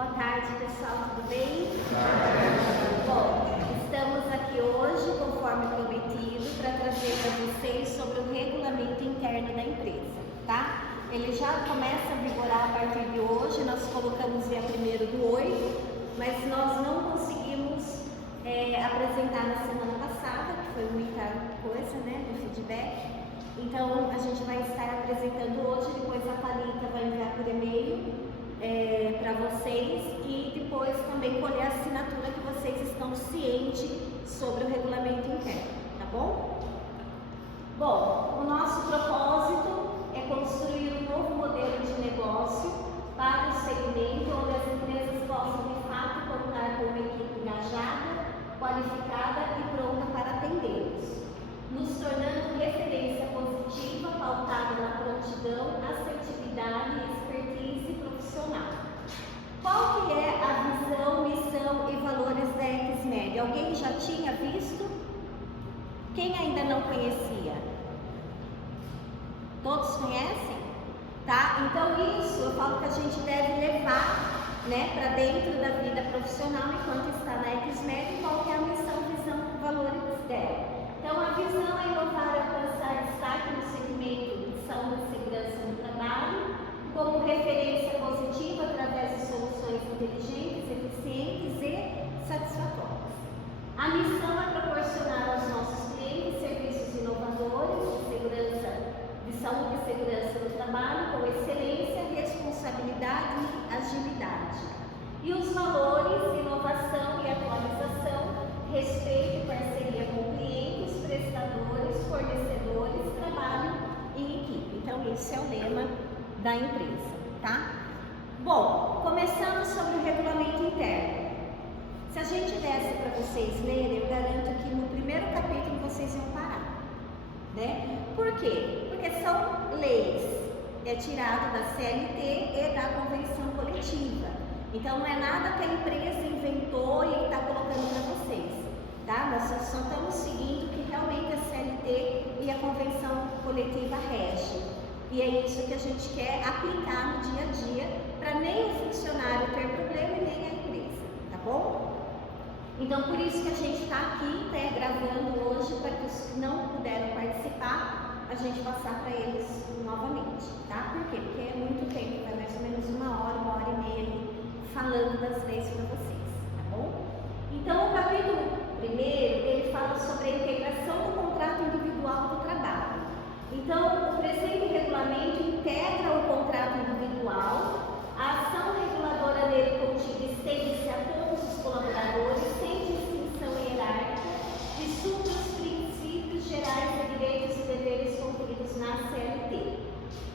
Boa tarde, pessoal, tudo bem? Bom, estamos aqui hoje, conforme prometido, para trazer para vocês sobre o regulamento interno da empresa, tá? Ele já começa a vigorar a partir de hoje. Nós colocamos dia 1º/8, mas nós não conseguimos apresentar na semana passada, que foi muita coisa, né, do feedback. Então, a gente vai estar apresentando hoje, depois a Thalita vai enviar por e-mail para vocês e depois também colher a assinatura que vocês estão cientes sobre o regulamento interno, tá bom? Bom, o nosso propósito é construir um novo modelo de negócio para o segmento onde as empresas possam de fato contar com uma equipe engajada, qualificada e pronta para atendê-los, nos tornando referência positiva pautada na prontidão, assertividade, expertise profissional. Qual que é a visão, missão e valores da XMED? Alguém já tinha visto? Quem ainda não conhecia? Todos conhecem? Tá? Então isso eu falo que a gente deve levar, né, para dentro da vida profissional enquanto está na XMED. Qual que é a missão, visão e valores dela? Então a visão é inovar e alcançar destaque no segmento de saúde e segurança no trabalho, como referência positiva através de soluções inteligentes, eficientes e satisfatórias. A missão é proporcionar aos nossos clientes serviços inovadores de saúde e segurança no trabalho com excelência, responsabilidade e agilidade. E os valores, inovação e atualização, respeito e parceria com clientes, prestadores, fornecedores, trabalho em equipe. Então esse é o lema da empresa, tá? Bom, começando sobre o regulamento interno. Se a gente desse para vocês lerem, eu garanto que no primeiro capítulo vocês iam parar, né? Por quê? Porque são leis, é tirado da CLT e da convenção coletiva. Então não é nada que a empresa inventou e está colocando para vocês, tá? Nós só estamos seguindo o que realmente a CLT e a convenção coletiva regem. E é isso que a gente quer aplicar no dia a dia, para nem o funcionário ter problema e nem a empresa, tá bom? Então, por isso que a gente está aqui, né, gravando hoje, para que os que não puderam participar, a gente passar para eles novamente, tá? Por quê? Porque é muito tempo, vai mais ou menos 1 hora e meia ali, falando das leis para vocês, tá bom? Então, o capítulo 1, ele fala sobre a integração do contrato individual do trabalho. Então, o presente regulamento integra o contrato individual, a ação reguladora nele contida estende-se a todos os colaboradores, sem distinção hierárquica, e supra os princípios gerais de direitos e deveres conferidos na CLT.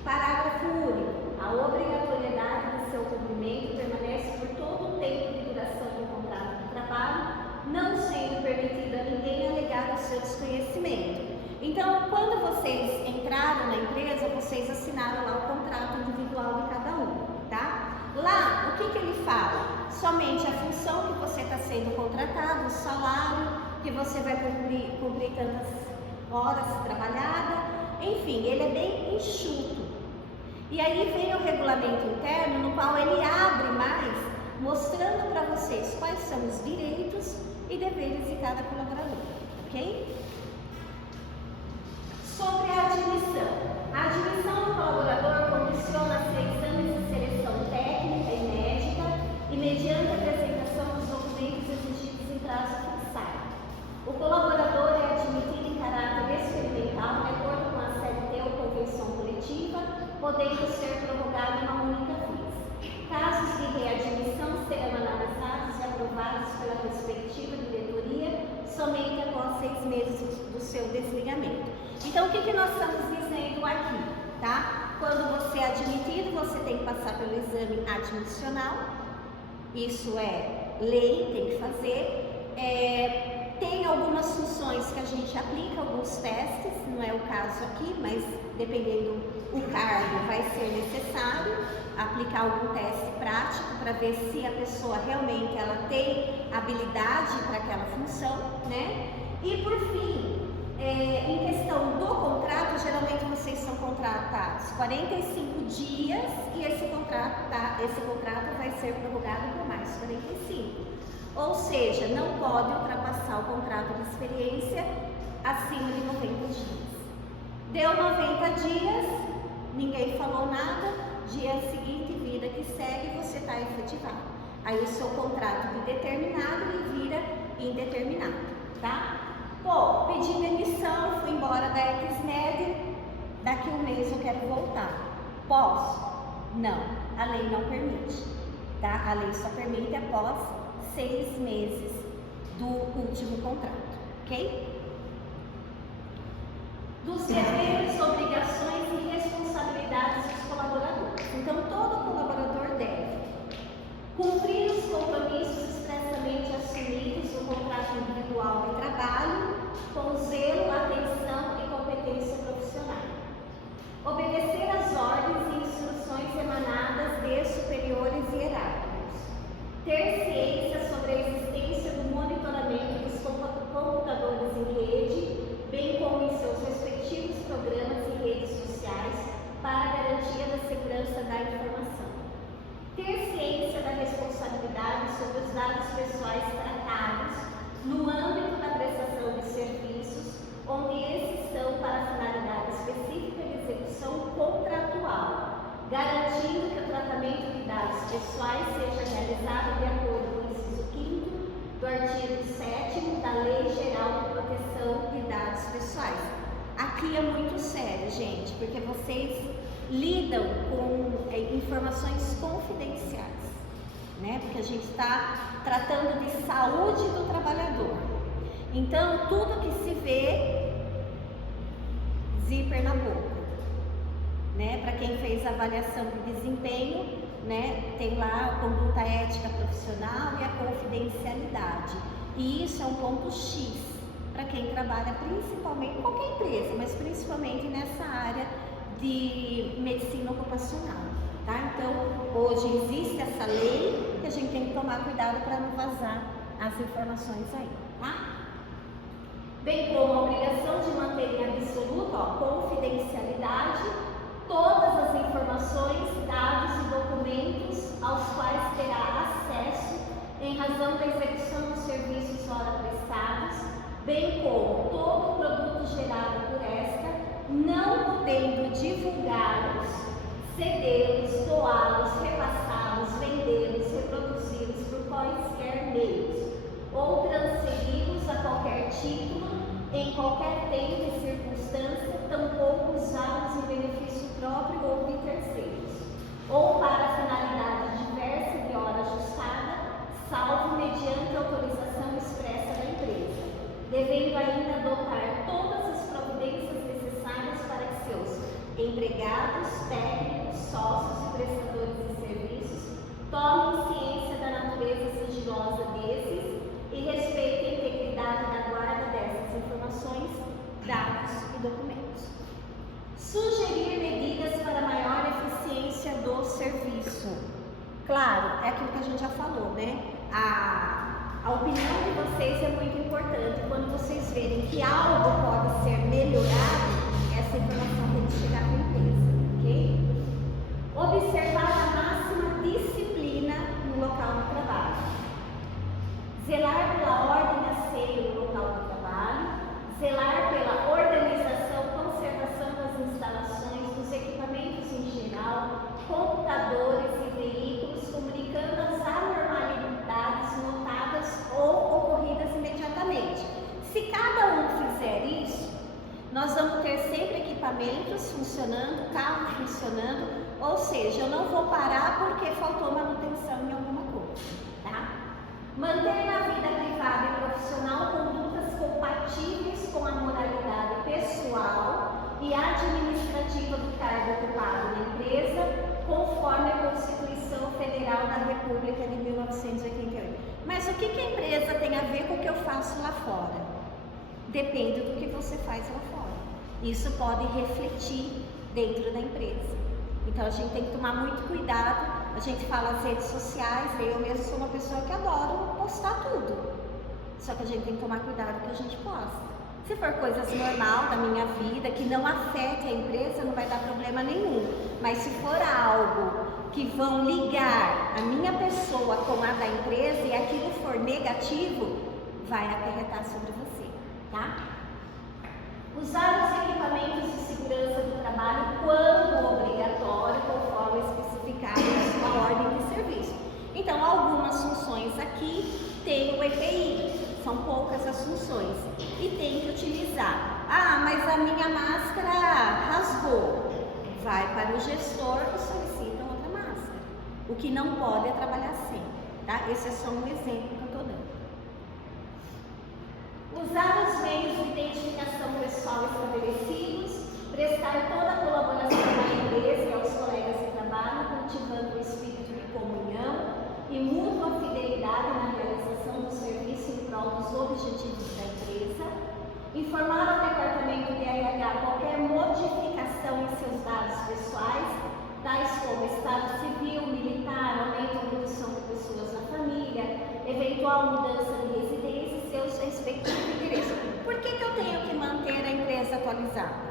Parágrafo único. A obrigatoriedade de seu cumprimento permanece por todo o tempo de duração do contrato de trabalho, não sendo permitido a ninguém alegar o seu desconhecimento. Então, quando vocês entraram na empresa, vocês assinaram lá o contrato individual de cada um, tá? Lá, o que ele fala? Somente a função que você está sendo contratado, o salário, que você vai cumprir tantas horas trabalhadas, enfim, ele é bem enxuto. E aí vem o regulamento interno, no qual ele abre mais, mostrando para vocês quais são os direitos e deveres de cada colaborador, ok? Sobre a admissão. A admissão do colaborador condiciona-se a exames de seleção técnica e médica e mediante a apresentação dos documentos exigidos em prazo fixado. O colaborador é admitido em caráter experimental de acordo com a CLT ou convenção coletiva, podendo ser prorrogado em uma única vez. Casos de readmissão serão analisados e aprovados pela respectiva diretoria somente após 6 meses do seu desligamento. Então, o que nós estamos dizendo aqui, tá? Quando você é admitido, você tem que passar pelo exame admissional, isso é lei, tem que fazer. Tem algumas funções que a gente aplica alguns testes, não é o caso aqui, mas dependendo do cargo vai ser necessário aplicar algum teste prático para ver se a pessoa realmente ela tem habilidade para aquela função, né? E por fim, Em questão do contrato, geralmente vocês são contratados 45 dias e esse contrato vai ser prorrogado por mais 45. Ou seja, não pode ultrapassar o contrato de experiência acima de 90 dias. Deu 90 dias, ninguém falou nada, dia seguinte, vida que segue, você está efetivado. Aí o seu contrato de determinado ele vira indeterminado, tá? Pô, pedi demissão, fui embora da XMED, daqui um mês eu quero voltar. Posso? Não, a lei não permite, tá? A lei só permite após 6 meses do último contrato, ok? Dos deveres, obrigações e responsabilidades dos colaboradores. Então, todo colaborador deve cumprir os compromissos expressamente assumidos no contrato individual de trabalho, com zelo, atenção e competência profissional. Obedecer às ordens e instruções emanadas de superiores hierárquicos. Ter ciência sobre a existência do monitoramento dos computadores em rede, bem como em seus respectivos programas e redes sociais, para a garantia da segurança da informação. Ter ciência da responsabilidade sobre os dados pessoais tratados no âmbito da prestação de serviços, onde esses estão para finalidade específica de execução contratual, garantindo que o tratamento de dados pessoais seja realizado de acordo com o inciso 5º do artigo 7º da Lei Geral de Proteção de Dados Pessoais. Aqui é muito sério, gente, porque vocês lidam com informações confidenciais, né? Porque a gente está tratando de saúde do trabalhador. Então, tudo que se vê, zíper na boca, né? Para quem fez a avaliação de desempenho, né? Tem lá a conduta ética profissional e a confidencialidade. E isso é um ponto X para quem trabalha principalmente, em qualquer empresa, mas principalmente nessa área de medicina ocupacional, tá? Então, hoje existe essa lei que a gente tem que tomar cuidado para não vazar as informações aí, tá? Bem como a obrigação de manter em absoluta confidencialidade todas as informações, dados e documentos aos quais terá acesso em razão da execução dos serviços ora prestados, bem como todo produto gerado por esta, não podendo divulgá-los, cedê-los, doá-los, repassá-los, vendê-los, reproduzi-los por quaisquer meios, ou transferi-los a qualquer título, em qualquer tempo e circunstância, tampouco usá-los em benefício próprio ou de terceiros, ou para finalidade diversa de hora ajustada, salvo mediante autorização expressa da empresa, devendo ainda adotar todas as providências necessárias para que seus empregados, técnicos, sócios e prestadores de serviços tomem ciência da natureza sigilosa desses e respeitem a integridade da guarda dessas informações, dados e documentos. Sugerir medidas para maior eficiência do serviço. Claro, é aquilo que a gente já falou, né? A opinião de vocês é muito importante. Quando vocês verem que algo pode ser melhorado, essa informação tem que chegar para a empresa, ok? Observar a máxima disciplina no local de trabalho. Zelar pela ordem e asseio no local de trabalho. Zelar pela organização, conservação das instalações, dos equipamentos em geral, computadores e veículos, comunicando as anormalidades notadas ou ocorridas imediatamente. Se cada um fizer isso, nós vamos ter sempre equipamentos funcionando, carro funcionando, ou seja, eu não vou parar porque faltou manutenção em alguma coisa, tá? Manter na vida privada e profissional condutas compatíveis com a moralidade pessoal e administrativa do cargo ocupado na empresa, conforme a Constituição Federal da República de 1988. Mas o que a empresa tem a ver com o que eu faço lá fora? Depende do que você faz lá fora. Isso pode refletir dentro da empresa. Então a gente tem que tomar muito cuidado. A gente fala nas redes sociais, eu mesmo sou uma pessoa que adoro postar tudo. Só que a gente tem que tomar cuidado com o que a gente posta. Se for coisas normal da minha vida, que não afete a empresa, não vai dar problema nenhum. Mas se for algo que vão ligar a minha pessoa com a da empresa e aquilo for negativo, vai acarretar sobre você, tá? Usar os equipamentos de segurança do trabalho quando obrigatório, conforme especificado na sua ordem de serviço. Então, algumas funções aqui tem o EPI, são poucas as funções, e tem que utilizar. Ah, mas a minha máscara rasgou. Vai para o gestor e solicita outra máscara. O que não pode é trabalhar sem, tá? Esse é só um exemplo que eu estou dando. Usar os meios de identificação pessoal estabelecidos, prestar toda a colaboração à empresa e aos colegas de trabalho, cultivando o espírito de comunhão e mútua fidelidade na realização do serviço em prol dos objetivos da empresa, informar ao departamento de RH qualquer modificação em seus dados pessoais, tais como estado civil, militar, aumento ou redução de pessoas na família, eventual mudança de residência e seus respectivos endereços. Por que eu tenho que manter a empresa atualizada?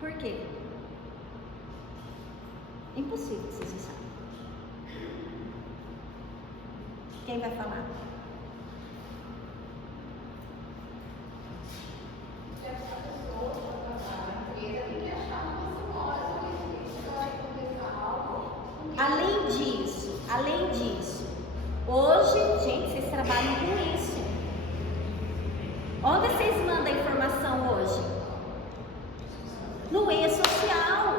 Por quê? Impossível que vocês não sabem. Quem vai falar? Além disso, hoje, gente, vocês trabalham com isso. Onde vocês mandam a informação hoje? No e-social.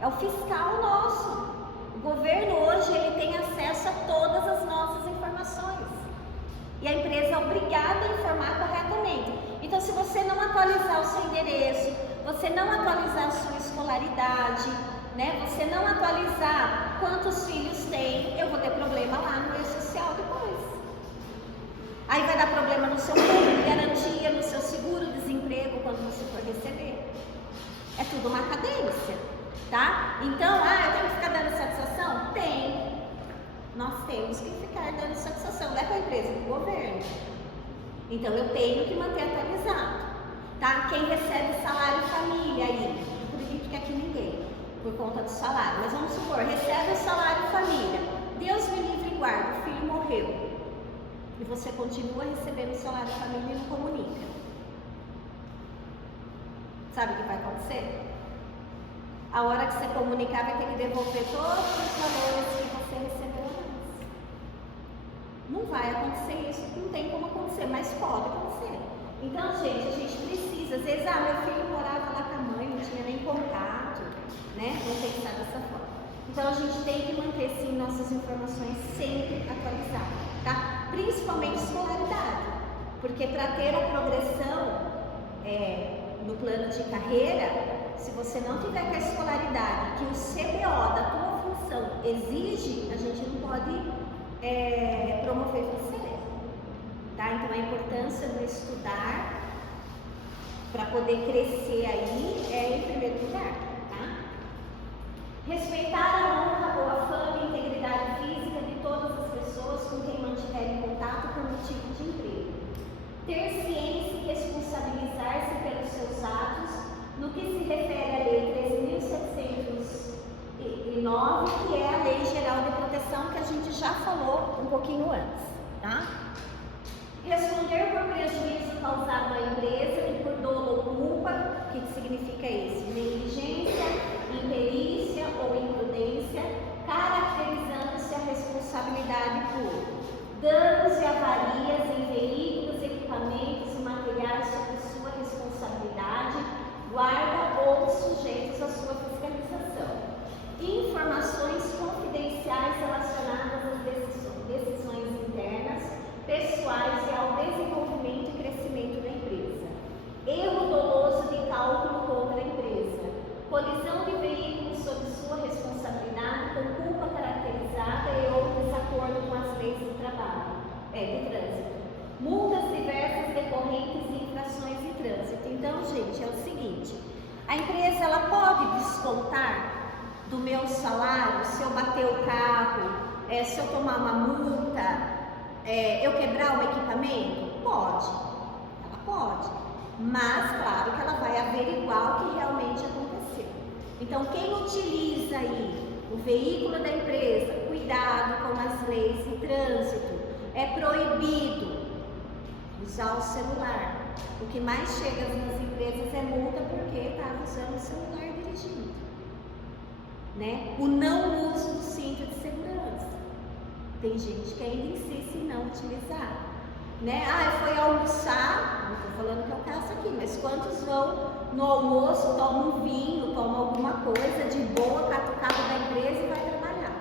É o fiscal nosso. O governo hoje ele tem acesso a todas as nossas informações. E a empresa é obrigada a informar corretamente. Então, se você não atualizar o seu endereço, você não atualizar a sua escolaridade, né? Você não atualizar quantos filhos tem, eu vou ter problema lá no e-social depois. Aí vai dar problema no seu fundo de garantia, no seu seguro-desemprego quando você for receber. É tudo uma cadência, tá? Então, eu tenho que ficar dando satisfação? Tem. Nós temos que ficar dando satisfação. Não é para a empresa, é para o governo. Então, eu tenho que manter atualizado, tá? Quem recebe salário família aí, não prejudica aqui ninguém por conta do salário, mas vamos supor, recebe o salário família, Deus me livre e guarda, o filho morreu, e você continua recebendo o salário família e não comunica. Sabe o que vai acontecer? A hora que você comunicar, vai ter que devolver todos os valores que você recebeu antes. Não vai acontecer isso, não tem como acontecer, mas pode acontecer. Então, gente, a gente precisa, às vezes, meu filho morava lá com a mãe, não tinha nem contato, né? Vamos pensar dessa forma. Então, a gente tem que manter, sim, nossas informações sempre atualizadas, tá? Principalmente escolaridade, porque para ter a progressão no plano de carreira, se você não tiver com a escolaridade que o CBO da tua função exige, a gente não pode promover você, tá? Então, a importância do estudar para poder crescer aí é em primeiro lugar, tá? Respeitar a honra, boa fama e integridade física de todas as pessoas com quem mantiver em contato por motivo de emprego. Ter ciência e responsabilizar-se pelos seus atos no que se refere à Lei 13.709, que é a Lei Geral de Proteção, que a gente já falou um pouquinho antes, tá? Responder por prejuízo causado à empresa e por dolo ou culpa, o que significa isso? Negligência, imperícia ou imprudência, caracterizando-se a responsabilidade por danos e avarias em veículos, equipamentos e materiais sob sua responsabilidade, guarda ou sujeitos à sua fiscalização. Informações confidenciais relacionadas às decisões internas, pessoais e ao desenvolvimento e crescimento da empresa. Erro doloso de cálculo contra a empresa. Colisão de veículos sob sua responsabilidade com culpa caracterizada e ou desacordo com as leis de trabalho, de trânsito. Multas diversas decorrentes de infrações de trânsito. Então, gente, é o seguinte, a empresa ela pode descontar do meu salário se eu bater o carro, se eu tomar uma multa, eu quebrar o equipamento? Pode, ela pode, mas claro que ela vai averiguar o que realmente aconteceu. Então, quem utiliza aí o veículo da empresa, cuidado com as leis de trânsito, é proibido usar o celular. O que mais chega nas empresas é multa porque estava usando o celular dirigindo, né? O não uso do cinto de segurança. Tem gente que ainda insiste em não utilizar, né? Foi almoçar, não estou falando que é o caso aqui, mas quantos vão no almoço, tomam um vinho, tomam alguma coisa de boa, cata o carro da empresa e vai trabalhar.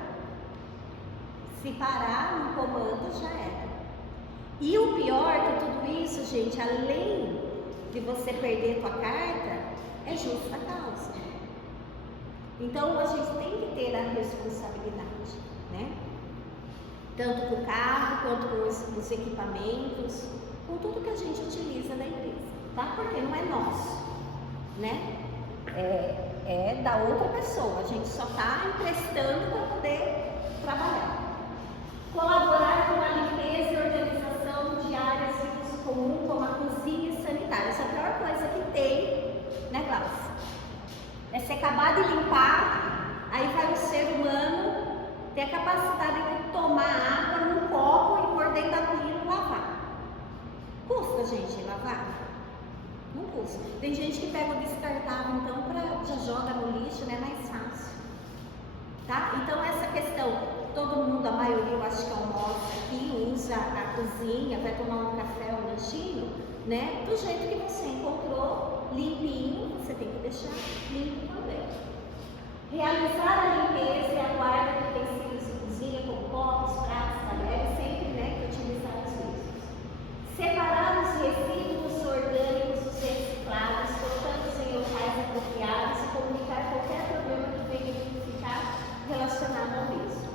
Se parar no comando, já era. E o pior que tudo isso, gente, além de você perder tua carta, é justa causa. Então a gente tem que ter a responsabilidade, né? Tanto com o carro, quanto com os equipamentos, com tudo que a gente utiliza na empresa, tá? Porque não é nosso, né? É da outra pessoa, a gente só está emprestando para poder trabalhar. Colaborar com a limpeza e organização de áreas de uso comum, como a cozinha e sanitária. Essa é a pior coisa que tem, né, Glaucia? É você acabar de limpar, aí vai o ser humano ter a capacidade de tomar água num copo e pôr dentro da pia e lavar. Custa, gente, lavar? Não custa. Tem gente que pega o descartável, então, já joga no lixo, né? Mais fácil. Tá? Então, essa questão, todo mundo, a maioria, eu acho que almoça aqui, usa a cozinha, vai tomar um café, um lanchinho, né? Do jeito que você encontrou, limpinho, você tem que deixar limpo também. Realizar a limpeza e a guarda de utensílios de cozinha, como copos, pratos, talheres, sempre, né, que utilizar os mesmos. Separar os resíduos orgânicos dos reciclados, colocando-os em locais apropriados e comunicar qualquer problema que venha identificar relacionado ao mesmo.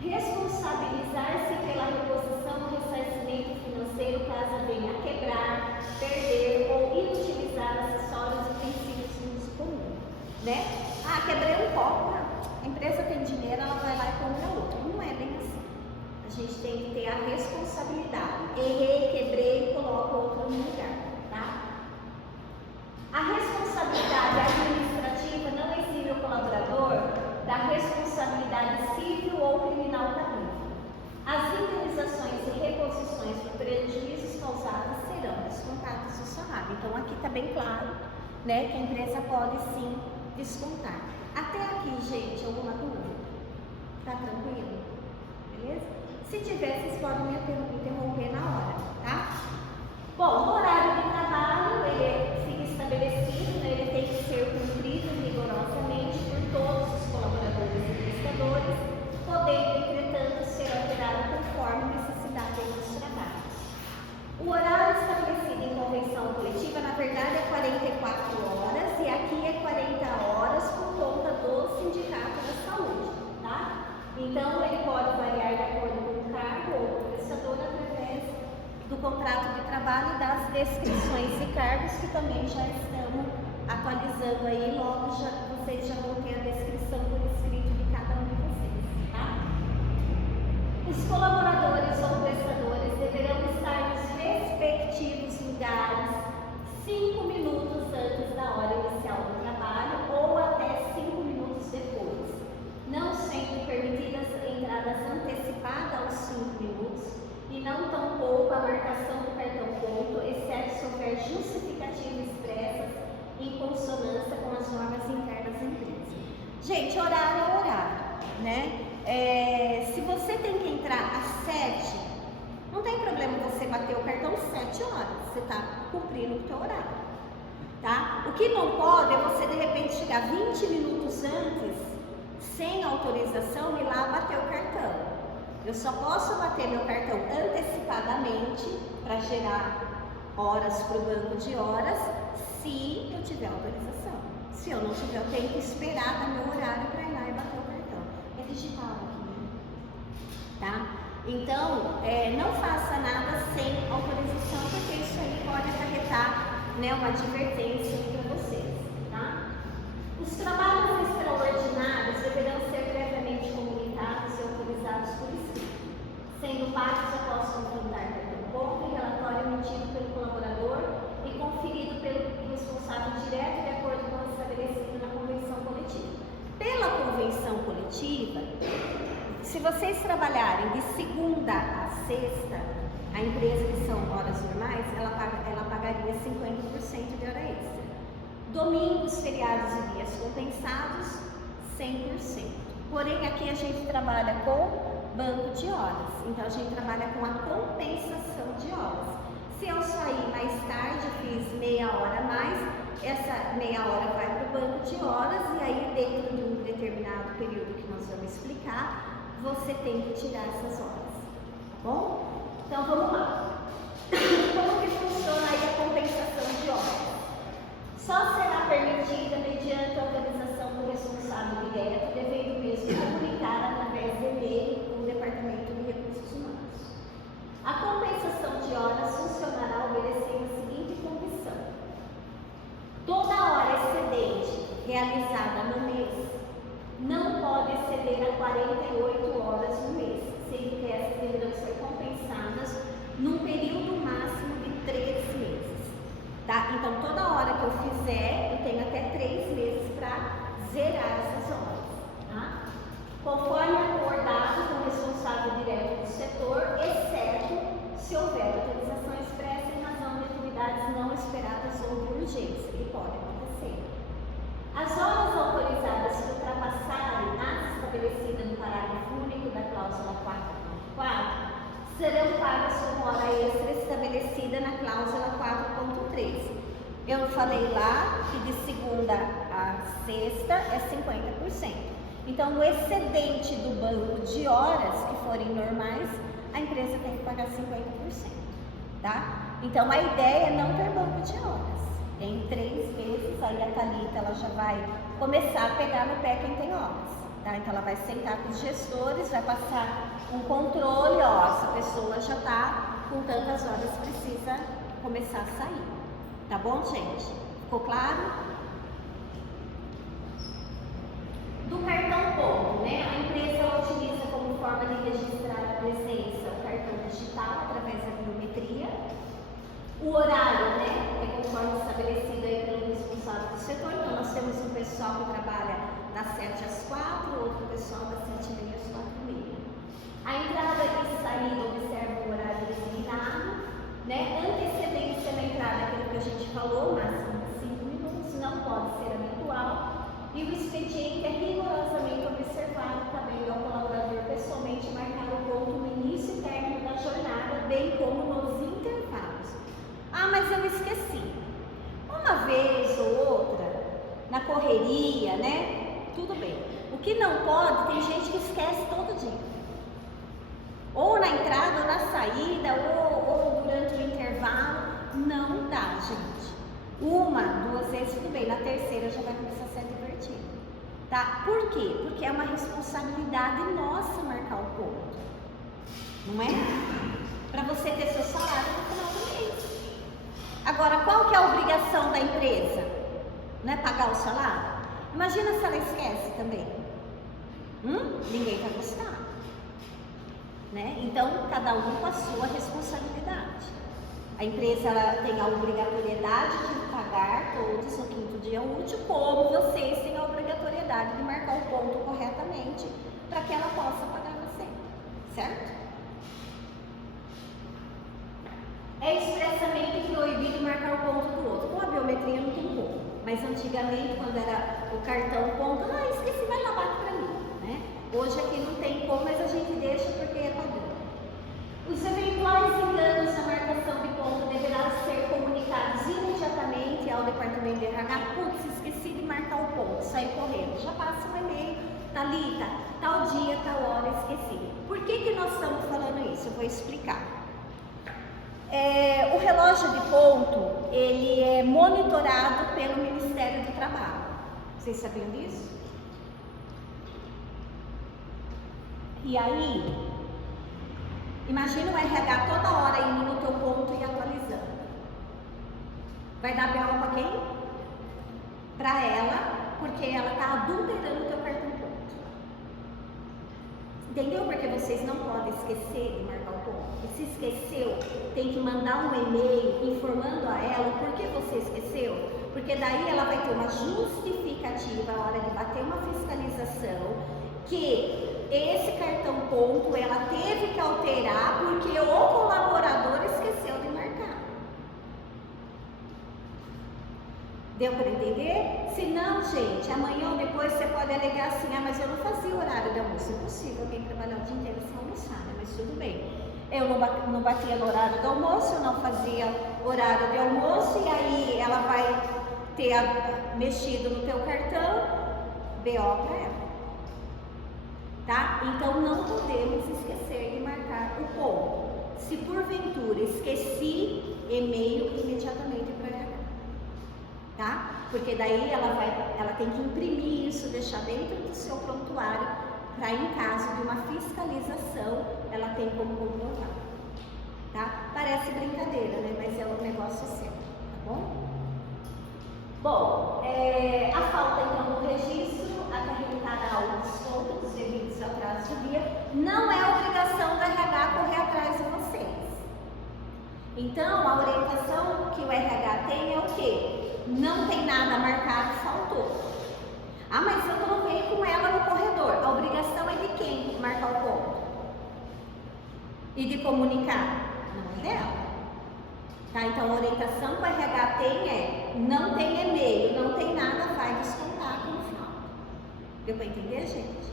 Responsabilizar-se pela reposição ou ressarcimento financeiro caso venha a quebrar, perder ou inutilizar acessórios e utensílios de uso comum, né? Quebrei um copo, a empresa tem dinheiro, ela vai lá e compra outro. Não é bem assim. A gente tem que ter a responsabilidade. Errei, quebrei, coloco outro no lugar, tá? A responsabilidade administrativa não exime o colaborador da responsabilidade civil ou criminal da dívida. As indenizações e reposições por prejuízos causados serão descontados do salário. Então aqui está bem claro, né, que a empresa pode sim descontar. Até aqui, gente, alguma dúvida? Tá tranquilo? Beleza? Se tiver, vocês podem me interromper na hora, tá? Bom, o horário de trabalho, ele fica estabelecido, né? Ele tem que ser cumprido rigorosamente por todos os colaboradores e prestadores, podendo, entretanto, ser alterado conforme a necessidade dos trabalhos. O horário estabelecido em convenção coletiva, na verdade, é 44 horas e aqui é 40 horas por conta do Sindicato da Saúde, tá? Então, ele pode variar de acordo com o cargo ou o prestador através do contrato de trabalho e das descrições de cargos, que também já estamos atualizando aí, logo vocês já vão ter a descrição por escrito de cada um de vocês, tá? Os colaboradores ou prestadores deverão estar nos respectivos lugares 5 minutos antes da hora inicial do trabalho ou até 5 minutos depois, não sendo permitidas entradas antecipadas aos 5 minutos e não tampouco a marcação do cartão ponto, exceto se houver justificativa expressa em consonância com as normas internas da empresa. Gente, horário é horário, né? Se você tem que entrar às 7, não tem problema você bater o cartão 7 horas, você está cumprindo o seu horário, tá? O que não pode é você de repente chegar 20 minutos antes, sem autorização, e ir lá bater o cartão. Eu só posso bater meu cartão antecipadamente para gerar horas para o banco de horas, se eu tiver autorização. Se eu não tiver, eu tenho que esperar dar meu horário para ir lá e bater o cartão. É digital aqui, né? Tá? Então, não faça nada sem autorização, porque isso aí pode acarretar, né, uma advertência para vocês, tá? Os trabalhos extraordinários deverão ser previamente comunicados e autorizados por escrito, sendo pagos após posso confrontar cartão ponto e relatório emitido pelo colaborador e conferido pelo responsável direto de acordo com o estabelecido na convenção coletiva. Pela convenção coletiva, se vocês trabalharem de segunda a sexta, a empresa que são horas normais, ela pagaria 50% de hora extra. Domingos, feriados e dias compensados, 100%. Porém, aqui a gente trabalha com banco de horas, então a gente trabalha com a compensação de horas. Se eu sair mais tarde, fiz meia hora a mais, essa meia hora vai para o banco de horas e aí dentro de um determinado período que nós vamos explicar, você tem que tirar essas horas, tá bom? Então vamos lá. Como que funciona aí a compensação de horas? Só será permitida mediante a autorização do responsável direto, devendo mesmo comunicar através de e-mail com o Departamento de Recursos Humanos. A compensação de horas funcionará obedecendo a seguinte condição: toda hora excedente realizada no mês não pode exceder a 48 horas no mês, sendo que essas deverão ser compensadas num período máximo de 3 meses. Tá? Então, toda hora que eu fizer, eu tenho até 3 meses para zerar essas horas. Tá? Conforme acordado com o responsável direto do setor, exceto se houver autorização expressa em razão de atividades não esperadas ou de urgência, que pode acontecer. As horas autorizadas que ultrapassarem as estabelecidas no parágrafo único da cláusula 4.4 serão pagas como hora extra estabelecida na cláusula 4.3. Eu falei lá que de segunda a sexta é 50%. Então, o excedente do banco de horas que forem normais, a empresa tem que pagar 50%, tá? Então, a ideia é não ter banco de horas. Em 3 meses, aí a Thalita, ela já vai começar a pegar no pé quem tem horas, tá? Então, ela vai sentar com os gestores, vai passar um controle, ó, essa pessoa já tá com tantas horas, precisa começar a sair. Tá bom, gente? Ficou claro? Do cartão ponto, né? A empresa ela utiliza como forma de registrar a presença o cartão digital através da biometria. O horário, né? É conforme estabelecido aí pelo responsável do setor. Então, nós temos um pessoal que trabalha das 7 às 4, outro pessoal das 7h30 às 4h30. A entrada e saída observa o horário designado, né? Antecedência na entrada, aquilo que a gente falou, máximo de 5 minutos, não pode ser habitual. E o expediente é rigorosamente observado, cabendo ao colaborador pessoalmente marcar o ponto no início e término da jornada, bem como nos intervalos. Ah, mas eu esqueci. Uma vez ou outra, na correria, né? Tudo bem. O que não pode, tem gente que esquece todo dia. Ou na entrada, ou na saída, ou durante o intervalo. Não dá, gente. 1, 2 vezes, tudo bem. Na terceira já vai começar a ser divertido. Tá? Por quê? Porque é uma responsabilidade nossa marcar o ponto. Não é? Para você ter seu salário no final do mês. Agora, qual que é a obrigação da empresa? Não é pagar o salário? Imagina se ela esquece também. Ninguém vai gostar. Né? Então, cada um com a sua responsabilidade. A empresa ela tem a obrigatoriedade de pagar todos no 5º dia útil, como vocês têm a obrigatoriedade de marcar o ponto corretamente para que ela possa pagar você, certo? É expressamente proibido marcar o ponto do outro. Com a biometria não tem como, mas antigamente, quando era o cartão ponto, esqueci, vai lá, bate para mim, né? Hoje aqui não tem como, mas a gente deixa porque é padrão. Os eventuais enganos na marcação de ponto deverão ser comunicados imediatamente ao departamento de RH. Putz, esqueci de marcar o ponto, saí correndo. Já passa um e-mail, Thalita, tal dia, tal hora, esqueci. Por que nós estamos falando isso? Eu vou explicar. O relógio de ponto, ele é monitorado pelo Ministério do Trabalho. Vocês sabiam disso? E aí, imagina o RH toda hora indo no teu ponto e atualizando. Vai dar BO para quem? Para ela, porque ela está adulterando o teu cartão ponto. Entendeu? Porque vocês não podem esquecer de marcar o ponto. E se esqueceu, tem que mandar um e-mail informando a ela o porquê você esqueceu. Porque daí ela vai ter uma justificativa na hora de bater uma fiscalização que esse cartão ponto ela teve que alterar porque o colaborador esqueceu de marcar. Deu para entender? Se não, gente, amanhã ou depois você pode alegar assim, ah, mas eu não fazia horário de almoço. Impossível alguém trabalhar o dia inteiro sem almoçar, né? Mas tudo bem. Eu não batia no horário do almoço, eu não fazia horário de almoço, e aí ela vai ter mexido no teu cartão, BO para ela. Tá? Então não podemos esquecer de marcar o ponto. Se porventura esqueci, e-mail imediatamente para ela. Tá? Porque daí ela tem que imprimir isso, deixar dentro do seu prontuário, para em caso de uma fiscalização, ela tem como comprovar. Tá? Parece brincadeira, né? Mas é um negócio sério, tá bom? Bom, a falta então do registro acarretará o desconto dos devidos atrasos de dia. Não é obrigação da RH correr atrás de vocês. Então, a orientação que o RH tem é o quê? Não tem nada marcado, faltou. Ah, mas eu coloquei com ela no corredor. A obrigação é de quem marcar o ponto? E de comunicar? Não é dela. Tá? Então, a orientação que o RH tem é: não tem e-mail, não tem nada, vai descontar como falta. Deu para entender, gente?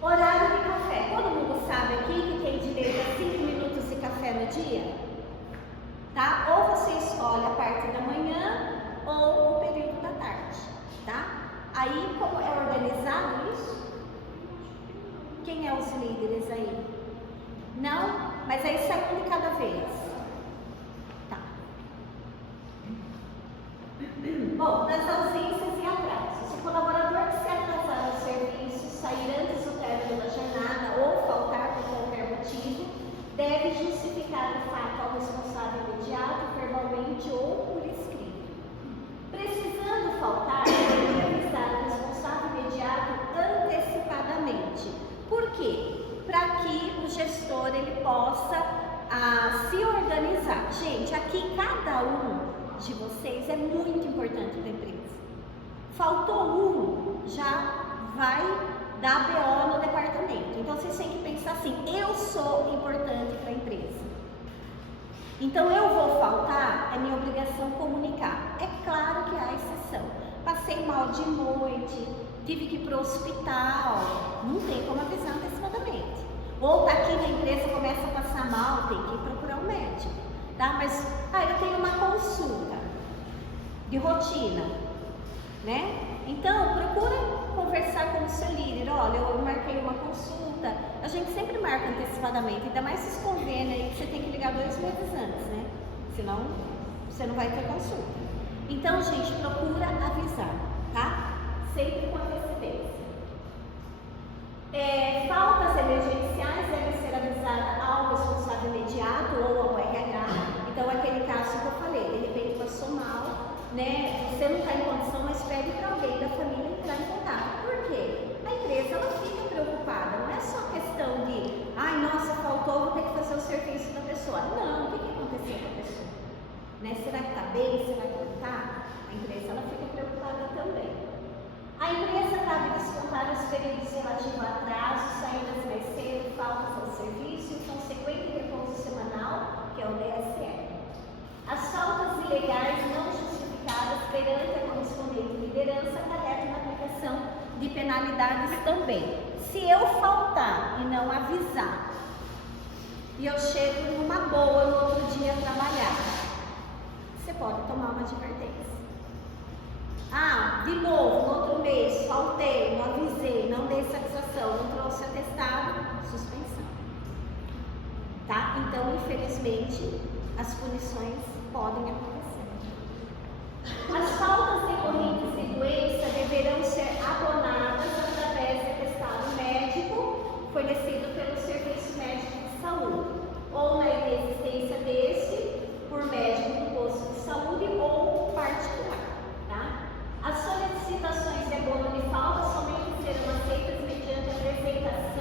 Horário de café. Todo mundo sabe aqui que tem direito a 5 minutos de café no dia? Tá? Ou você escolhe a parte da manhã ou o período da tarde, tá? Aí, como é organizado isso? Quem é os líderes aí? Não? Mas aí sai um de cada vez. Tá. Bom, das ausências e atrasos. O colaborador que se atrasar no serviço, sair antes do término da jornada ou faltar por qualquer motivo, deve justificar o fato ao responsável imediato, verbalmente ou por escrito. Precisando faltar, deve avisar o responsável imediato antecipadamente. Por quê? Para que o gestor ele possa se organizar. Gente, aqui cada um de vocês é muito importante para a empresa. Faltou um, já vai dar BO no departamento. Então vocês têm que pensar assim: eu sou importante para a empresa. Então eu vou faltar, é minha obrigação comunicar. É claro que há exceção. Passei mal de noite, tive que ir para o hospital, não tem como avisar antecipadamente. Ou tá aqui na empresa, começa a passar mal, tem que ir procurar um médico, tá? Mas, eu tenho uma consulta de rotina, né? Então, procura conversar com o seu líder. Olha, eu marquei uma consulta. A gente sempre marca antecipadamente, ainda mais esses convênios aí que você tem que ligar 2 meses antes, né? Senão, você não vai ter consulta. Então, gente, procura avisar, tá? Sempre com antecedência. Faltas emergenciais devem ser avisadas ao responsável imediato ou ao RH. Então, aquele caso que eu falei, de repente passou mal, né? Você não está em condição, mas pede para alguém da família entrar em contato. Por quê? A empresa ela fica preocupada, não é só questão de, ai, nossa, faltou, vou ter que fazer o serviço da pessoa. Não, o que aconteceu com a pessoa? Né? Será que está bem? Será que não está? A empresa ela fica preocupada também. A empresa cabe descontar os períodos relativos a atraso, saídas mais cedo, faltas ao serviço e o consequente repouso semanal, que é o DSR. As faltas ilegais não justificadas perante a correspondente liderança acarretam na aplicação de penalidades também. Se eu faltar e não avisar, e eu chego numa boa no outro dia a trabalhar, você pode tomar uma advertência. De novo, no outro mês, faltei, não avisei, não dei satisfação, não trouxe atestado, suspensão. Tá? Então, infelizmente, as punições podem acontecer. As faltas decorrentes de doença deverão ser abonadas através de atestado médico fornecido pelo Serviço Médico de Saúde, ou na inexistência deste, por médico do posto de saúde ou particular. As solicitações de abono de falta somente serão aceitas mediante apresentação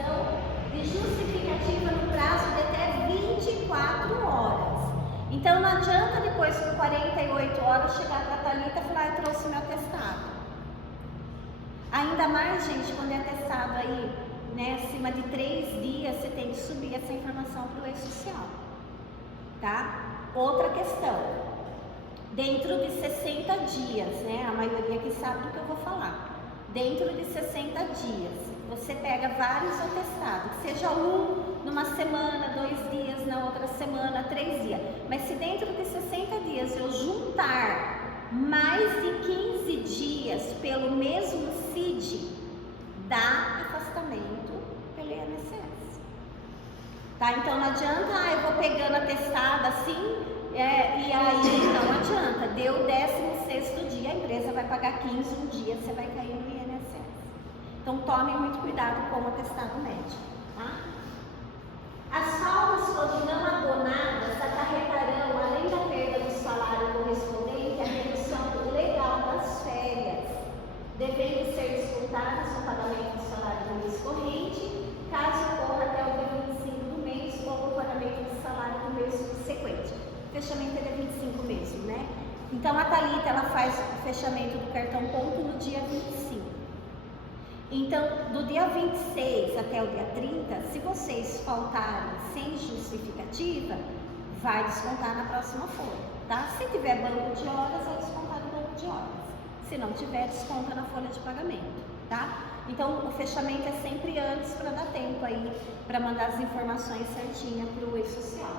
vou chegar para a Thalita e falar, eu trouxe meu atestado. Ainda mais, gente, quando é atestado aí, né, acima de 3 dias, você tem que subir essa informação para o e-social, tá? Outra questão, dentro de 60 dias, né, a maioria aqui sabe do que eu vou falar, dentro de 60 dias, você pega vários atestados, seja um numa semana, 2 dias, na outra semana, 3 dias, mas se dentro de 60 dias eu juntar mais de 15 dias pelo mesmo CID, dá afastamento pelo INSS. Tá? Então não adianta, eu vou pegando atestado assim, e aí não adianta. Deu o 16º dia, a empresa vai pagar 15, um dia você vai cair no INSS. Então tome muito cuidado com o atestado médico. Tá? As faltas, quando não abonadas, acarretarão, além da perda do salário correspondente, a redução legal das férias, devendo ser descontadas no pagamento do salário do mês corrente, caso ocorra até o dia 25 do mês, ou o pagamento do salário do mês subsequente. O fechamento é dia 25 mesmo, né? Então a Thalita, ela faz o fechamento do cartão ponto no dia 25. Então, do dia 26 até o dia 30, se vocês faltarem sem justificativa, vai descontar na próxima folha, tá? Se tiver banco de horas, vai descontar no banco de horas. Se não tiver, desconta na folha de pagamento, tá? Então, o fechamento é sempre antes para dar tempo aí, para mandar as informações certinhas para o e-social,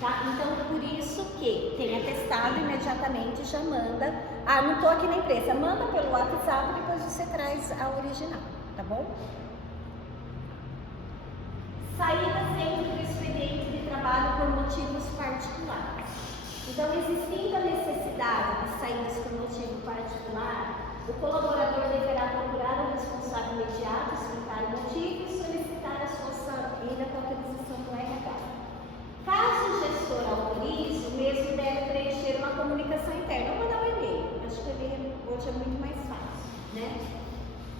tá? Então, por isso que tem atestado, imediatamente já manda. Ah, não estou aqui na empresa, manda pelo WhatsApp, depois você traz a original, tá bom? Saída sempre do expediente de trabalho por motivos particulares. Então, existindo a necessidade de saídas por motivo particular, o colaborador deverá procurar o responsável imediato, explicar o motivo e solicitar a sua saída com autorização do RH. Caso o gestor autorize, o mesmo deve preencher uma comunicação interna ou mandar um e-mail. Acho que o e-mail hoje é muito mais fácil, né?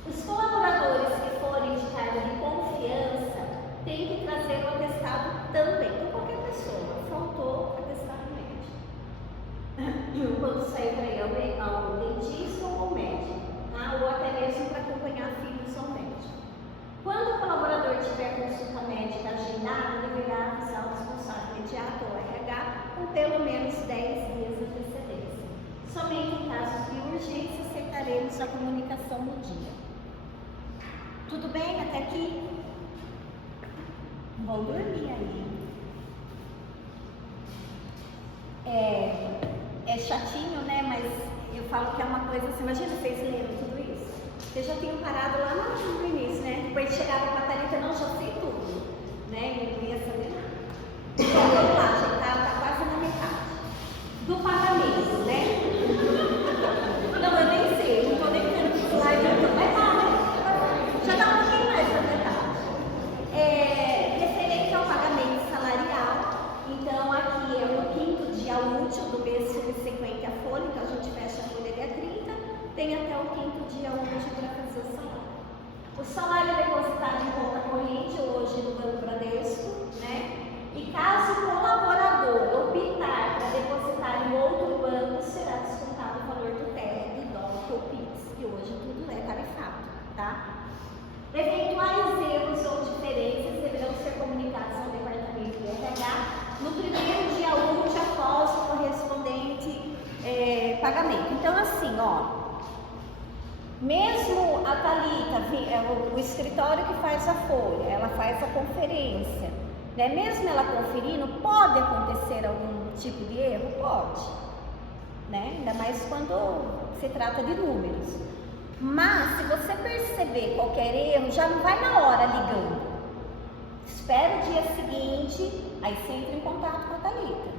Os colaboradores que forem de cargo de confiança têm que trazer o atestado também. Então, qualquer pessoa, faltou atestado médico. Quando sair para ir ao dentista ou ao médico, tá? Ou até mesmo para acompanhar filhos ao médico. Quando o colaborador tiver consulta médica agendada, deverá avisar o responsável imediato ou RH com pelo menos 10 dias de antecedência. Somente em casos de urgência aceitaremos a comunicação no dia. Tudo bem até aqui? Vão dormir aí. É chatinho, né? Mas eu falo que é uma coisa assim, imagina vocês leram tudo isso. Vocês já tinham parado lá no início, né? Depois chegaram para a Thalita, não, já sei tudo, né? E eu não ia saber nada. Então, vamos lá, gente, tá quase na metade. Do pagamento, né? Não, eu nem sei, não estou nem vendo que slide eu tô. Vai lá, né? Já dá um pouquinho mais da metade. Referente ao pagamento salarial, então aqui é o 5º dia útil do mês subsequente à folha, então a gente fecha a folha dia 30, tem até o 5º dia útil para fazer o salário. O salário é depositado em conta corrente hoje no Banco Bradesco, né? E caso o colaborador optar para depositar em outro banco, será descontado o valor do TED, DOC ou PIX, que hoje tudo é tarifado, tá? Eventuais erros ou diferenças deverão ser comunicados ao departamento do RH no primeiro dia útil após o correspondente pagamento. Então, assim, ó, mesmo a Thalita, o escritório que faz a folha, ela faz a conferência, né? Mesmo ela conferindo, pode acontecer algum tipo de erro? Pode, né? Ainda mais quando se trata de números. Mas, se você perceber qualquer erro, já não vai na hora ligando. Espera o dia seguinte, aí você entra em contato com a Thalita.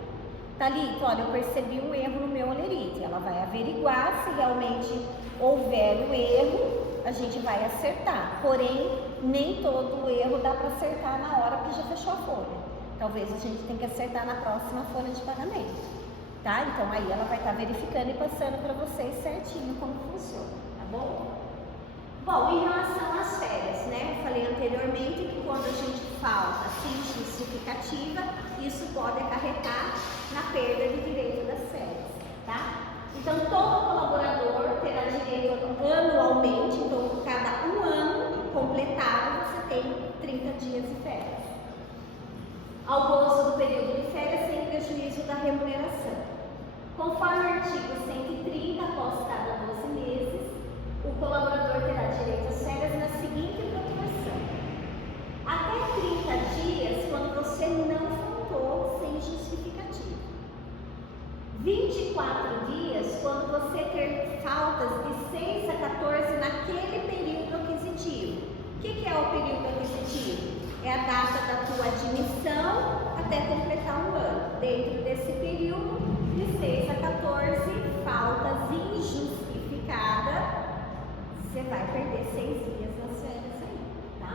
Thalita, olha, eu percebi um erro no meu olerite. Ela vai averiguar se realmente houver o erro, a gente vai acertar. Porém, nem todo o erro dá para acertar na hora que já fechou a folha. Talvez a gente tenha que acertar na próxima folha de pagamento, tá? Então, aí ela vai estar verificando e passando para vocês certinho como funciona. Bom? Bom, em relação às férias, né? Eu falei anteriormente que quando a gente falta sem justificativa, isso pode acarretar na perda de direito das férias, tá? Então, todo colaborador terá direito anualmente, então, cada um ano completado, você tem 30 dias de férias. Ao gozo do período de férias, sem prejuízo da remuneração. Conforme o artigo 130, após cada 12 meses, o colaborador terá direito às férias na seguinte proporção: até 30 dias quando você não faltou sem justificativa. 24 dias quando você ter faltas de 6 a 14 naquele período aquisitivo. O que é o período aquisitivo? É a data da tua admissão até completar um ano. Dentro desse período, de 6 a 14, faltas injustificadas, você vai perder 6 dias nas férias aí, tá?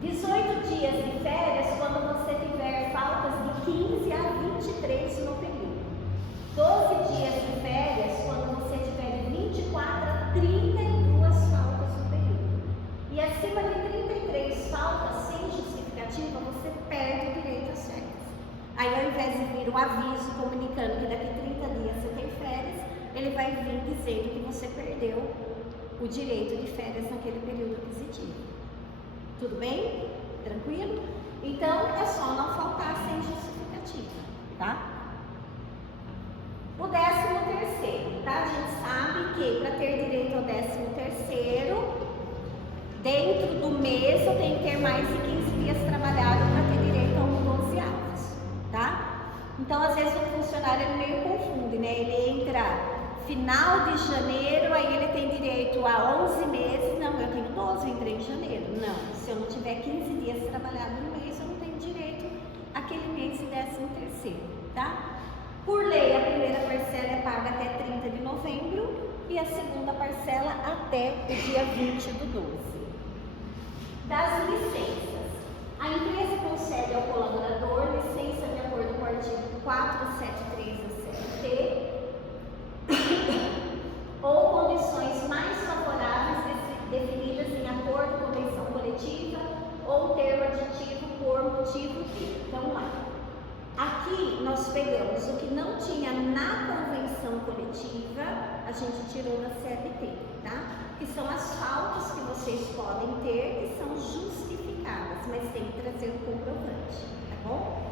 18 dias de férias quando você tiver faltas de 15 a 23 no período. 12 dias de férias quando você tiver de 24 a 32 faltas no período. E acima de 33 faltas sem justificativa, você perde o direito às férias. Aí, ao invés de vir um aviso comunicando que daqui 30 dias você tem férias, ele vai vir dizendo que você perdeu o direito de férias naquele período aquisitivo. Tudo bem? Tranquilo? Então, é só não faltar sem justificativa, tá? O 13º, tá? A gente sabe que para ter direito ao 13º, dentro do mês eu tenho que ter mais de 15 dias trabalhados para ter direito a um 12 avos, tá? Então, às vezes o funcionário ele meio confunde, né? Ele entra final de janeiro, aí ele tem direito a 11 meses. Não, eu tenho 12, eu entrei em janeiro. Não, se eu não tiver 15 dias trabalhados no mês, eu não tenho direito àquele mês de 13º, tá? Por lei, a primeira parcela é paga até 30 de novembro e a segunda parcela até o dia 20 do 12. Das licenças. A empresa concede ao colaborador licença de acordo com o artigo 473 da CLT ou condições mais favoráveis definidas em acordo, convenção coletiva ou termo aditivo por motivo de. Então, lá. Aqui nós pegamos o que não tinha na convenção coletiva, a gente tirou da CLT, tá? Que são as faltas que vocês podem ter, que são justificadas, mas tem que trazer o comprovante, tá bom?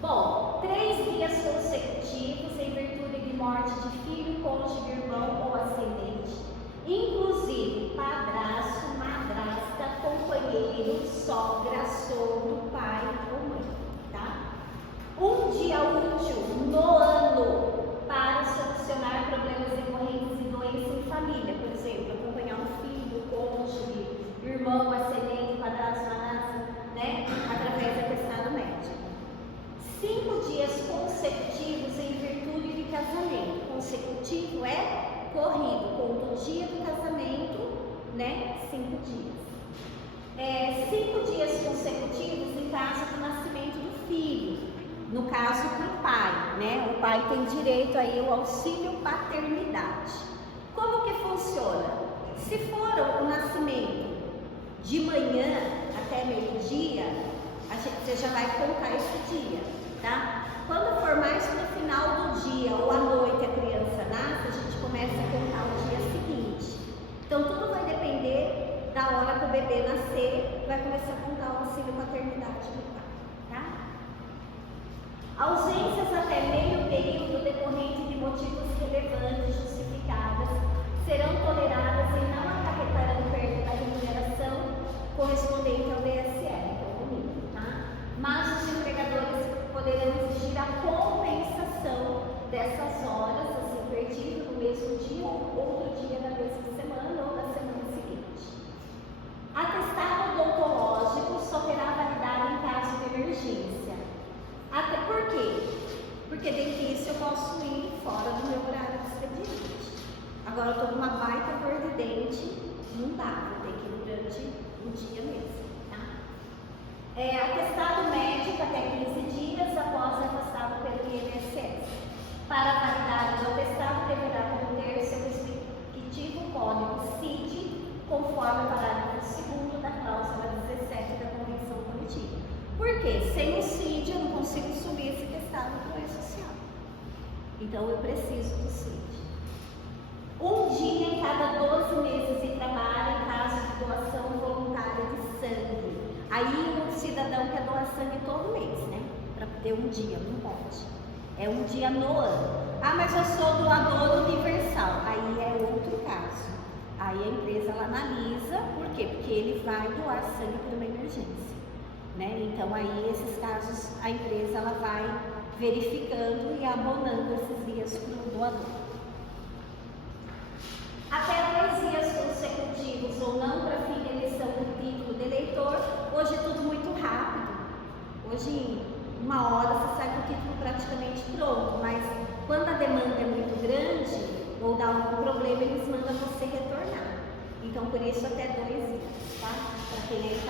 Bom, 3 dias consecutivos em virtude de morte de filho, cônjuge, irmão ou ascendente, inclusive padrasto, madrasta, companheiro, sogra, sogro, pai ou mãe, tá? Um dia útil no ano para solucionar problemas decorrentes de doença em família, por exemplo, acompanhar um filho, cônjuge, irmão, ascendente, padrasto, madrasta, né? Através do atestado médico. 5 dias consecutivos em virtude de casamento. Consecutivo é corrido, conta o dia do casamento, né? 5 dias. 5 dias consecutivos em caso do nascimento do filho. No caso do pai, né? O pai tem direito aí ao auxílio paternidade. Como que funciona? Se for o nascimento de manhã até meio-dia, você já vai contar esse dia, tá? Quando for mais no final do dia ou à noite a criança nasce, a gente começa a contar o dia seguinte. Então tudo vai depender da hora que o bebê nascer, vai começar a contar o auxílio paternidade do pai, tá? Ausências até meio período decorrente de motivos relevantes justificadas serão toleradas e não acarretarão perda da remuneração correspondente ao DSR, tá? Mas os empregadores poderão exigir a compensação dessas horas, assim, perdidas no mesmo dia ou outro dia da mesma semana ou da semana seguinte. Atestado odontológico só terá validade em caso de emergência. Até por quê? Porque dentista eu posso ir fora do meu horário de expediente. Agora eu estou com uma baita dor de dente, não dá, vou ter que ir durante um dia mesmo, tá? Atestado médico até 15 dias após atestado pelo INSS. Para a validade do atestado deverá conter seu respectivo código CID, conforme o parágrafo 2º da cláusula 17 da Convenção Coletiva. Por quê? Sem o CID eu não consigo subir esse atestado para o E-Social. Então eu preciso do CID. Um dia em cada 12 meses de trabalho em caso de doação voluntária de sangue. Aí o cidadão quer doar sangue todo mês, né? Para ter um dia, não pode. É um dia no ano. Ah, mas eu sou doador universal. Aí é outro caso. Aí a empresa ela analisa, por quê? Porque ele vai doar sangue por uma emergência, né? Então aí esses casos a empresa ela vai verificando e abonando esses dias para o doador. Até 2 dias consecutivos ou não para fim de emissão do título de eleitor. Hoje é tudo muito rápido. Hoje em 1 hora você sai com o título praticamente pronto, mas quando a demanda é muito grande ou dá algum problema, eles mandam você retornar. Então, por isso, até 2 dias, tá? Para quem aí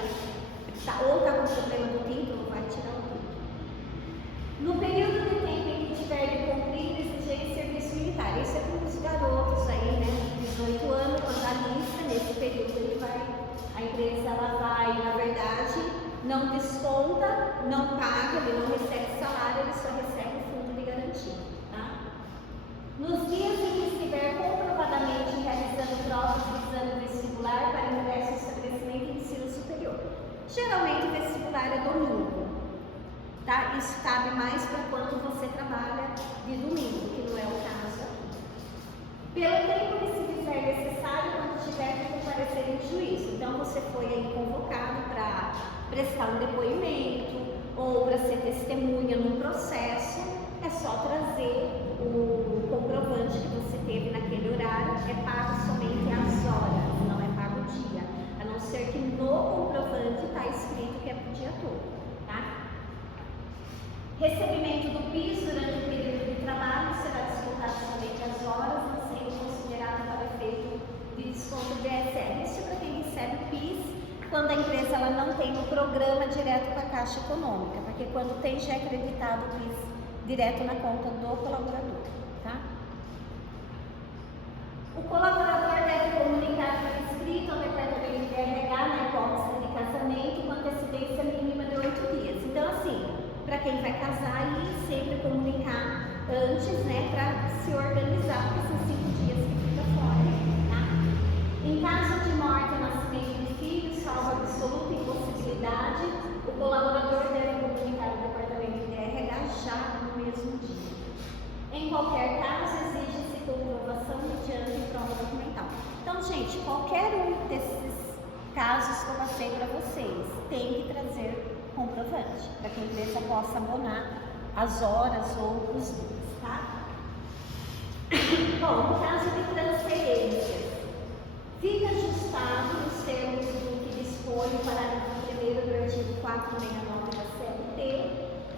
ou está com problema do título, vai tirar o título. No período de tempo em que tiver de cumprir exigência de serviço militar, isso é para os garotos aí, né? 18 anos, quando a lista, nesse período a empresa ela vai, na verdade, não desconta, não paga, ele não recebe salário, ele só recebe o fundo de garantia, tá? Nos dias em que estiver comprovadamente realizando provas de exame vestibular para ingresso em estabelecimento de ensino superior. Geralmente o vestibular é domingo, tá? Isso cabe mais para quando você trabalha de domingo, que não é o caso aqui. Pelo tempo que se fizer necessário, quando tiver que comparecer em juízo. Então você foi aí convocado para prestar um depoimento ou para ser testemunha num processo, é só trazer o comprovante que você teve naquele horário. É pago somente as horas, não é pago o dia, a não ser que no comprovante está escrito que é para o dia todo, tá? Recebimento do PIS durante o período de trabalho será descontado somente as horas, não sendo considerado para efeito de desconto do ISR. Isso é para quem recebe PIS quando a empresa ela não tem um programa direto com a Caixa Econômica, porque quando tem já é acreditado o PIS direto na conta do colaborador, tá? O colaborador deve comunicar por escrito ao departamento de RH na hipótese de casamento com antecedência mínima de 8 dias. Então, assim, para quem vai casar, e sempre comunicar antes, né, para se organizar, porque são 5 dias que fica fora, tá? Em caso de morte ou nascimento de filho, salvo absoluta impossibilidade, o colaborador deve comunicar ao departamento de RH já no mesmo dia. Em qualquer caso, exige-se comprovação mediante prova documental. Então, gente, qualquer um desses casos que eu passei para vocês tem que trazer comprovante, para que a empresa possa abonar as horas ou os dias, tá? Bom, no caso de transferências, fica ajustado nos termos do que dispõe o parágrafo 1º do artigo 469 da CLT,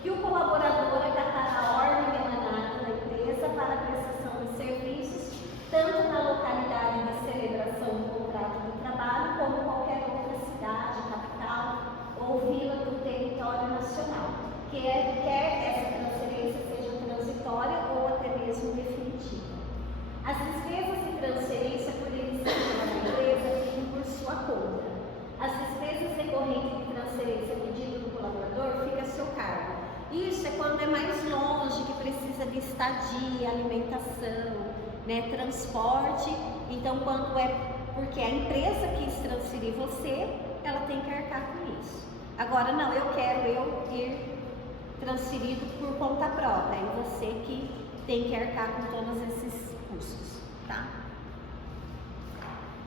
que o colaborador acatará a ordem emanada da empresa para a prestação de serviços, tanto na localidade de celebração do contrato de trabalho, como qualquer outra cidade, capital ou vila do território nacional, quer essa transferência seja transitória ou até mesmo definitiva. As despesas de transferência por iniciativa da empresa ficam por sua conta. As despesas decorrentes de transferência pedido do colaborador fica a seu cargo. Isso é quando é mais longe, que precisa de estadia, alimentação, né, transporte. Então, quando é porque a empresa quis transferir você, ela tem que arcar com isso. Agora, não, eu quero ir transferido por conta própria. É você que tem que arcar com todos esses custos, tá?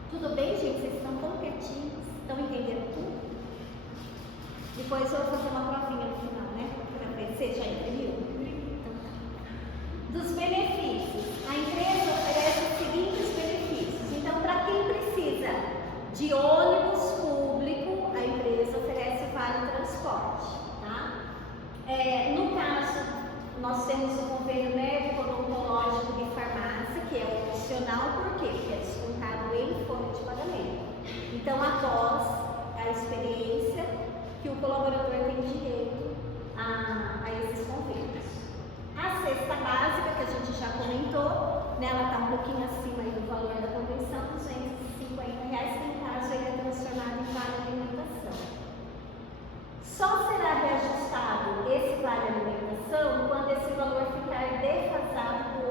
Tudo bem, gente? Vocês estão tão quietinhos? Estão entendendo tudo? Depois eu vou fazer uma provinha no final, né? Para ver se já entendeu. Então, tá. Dos benefícios. A empresa oferece os seguintes benefícios. Então, para quem precisa de ônibus público, a empresa oferece vale transporte, tá? No caso, nós temos o convênio médico odontológico de farmácia, que é opcional, por quê? Porque é descontado em folha de pagamento. Então, após a experiência, que o colaborador tem direito a esses convênios. A cesta básica, que a gente já comentou, né, ela está um pouquinho acima aí do valor da convenção, R$250, que no caso ele é transformado em vale alimentação. Só será reajustado esse vale alimentação quando esse valor ficar defasado do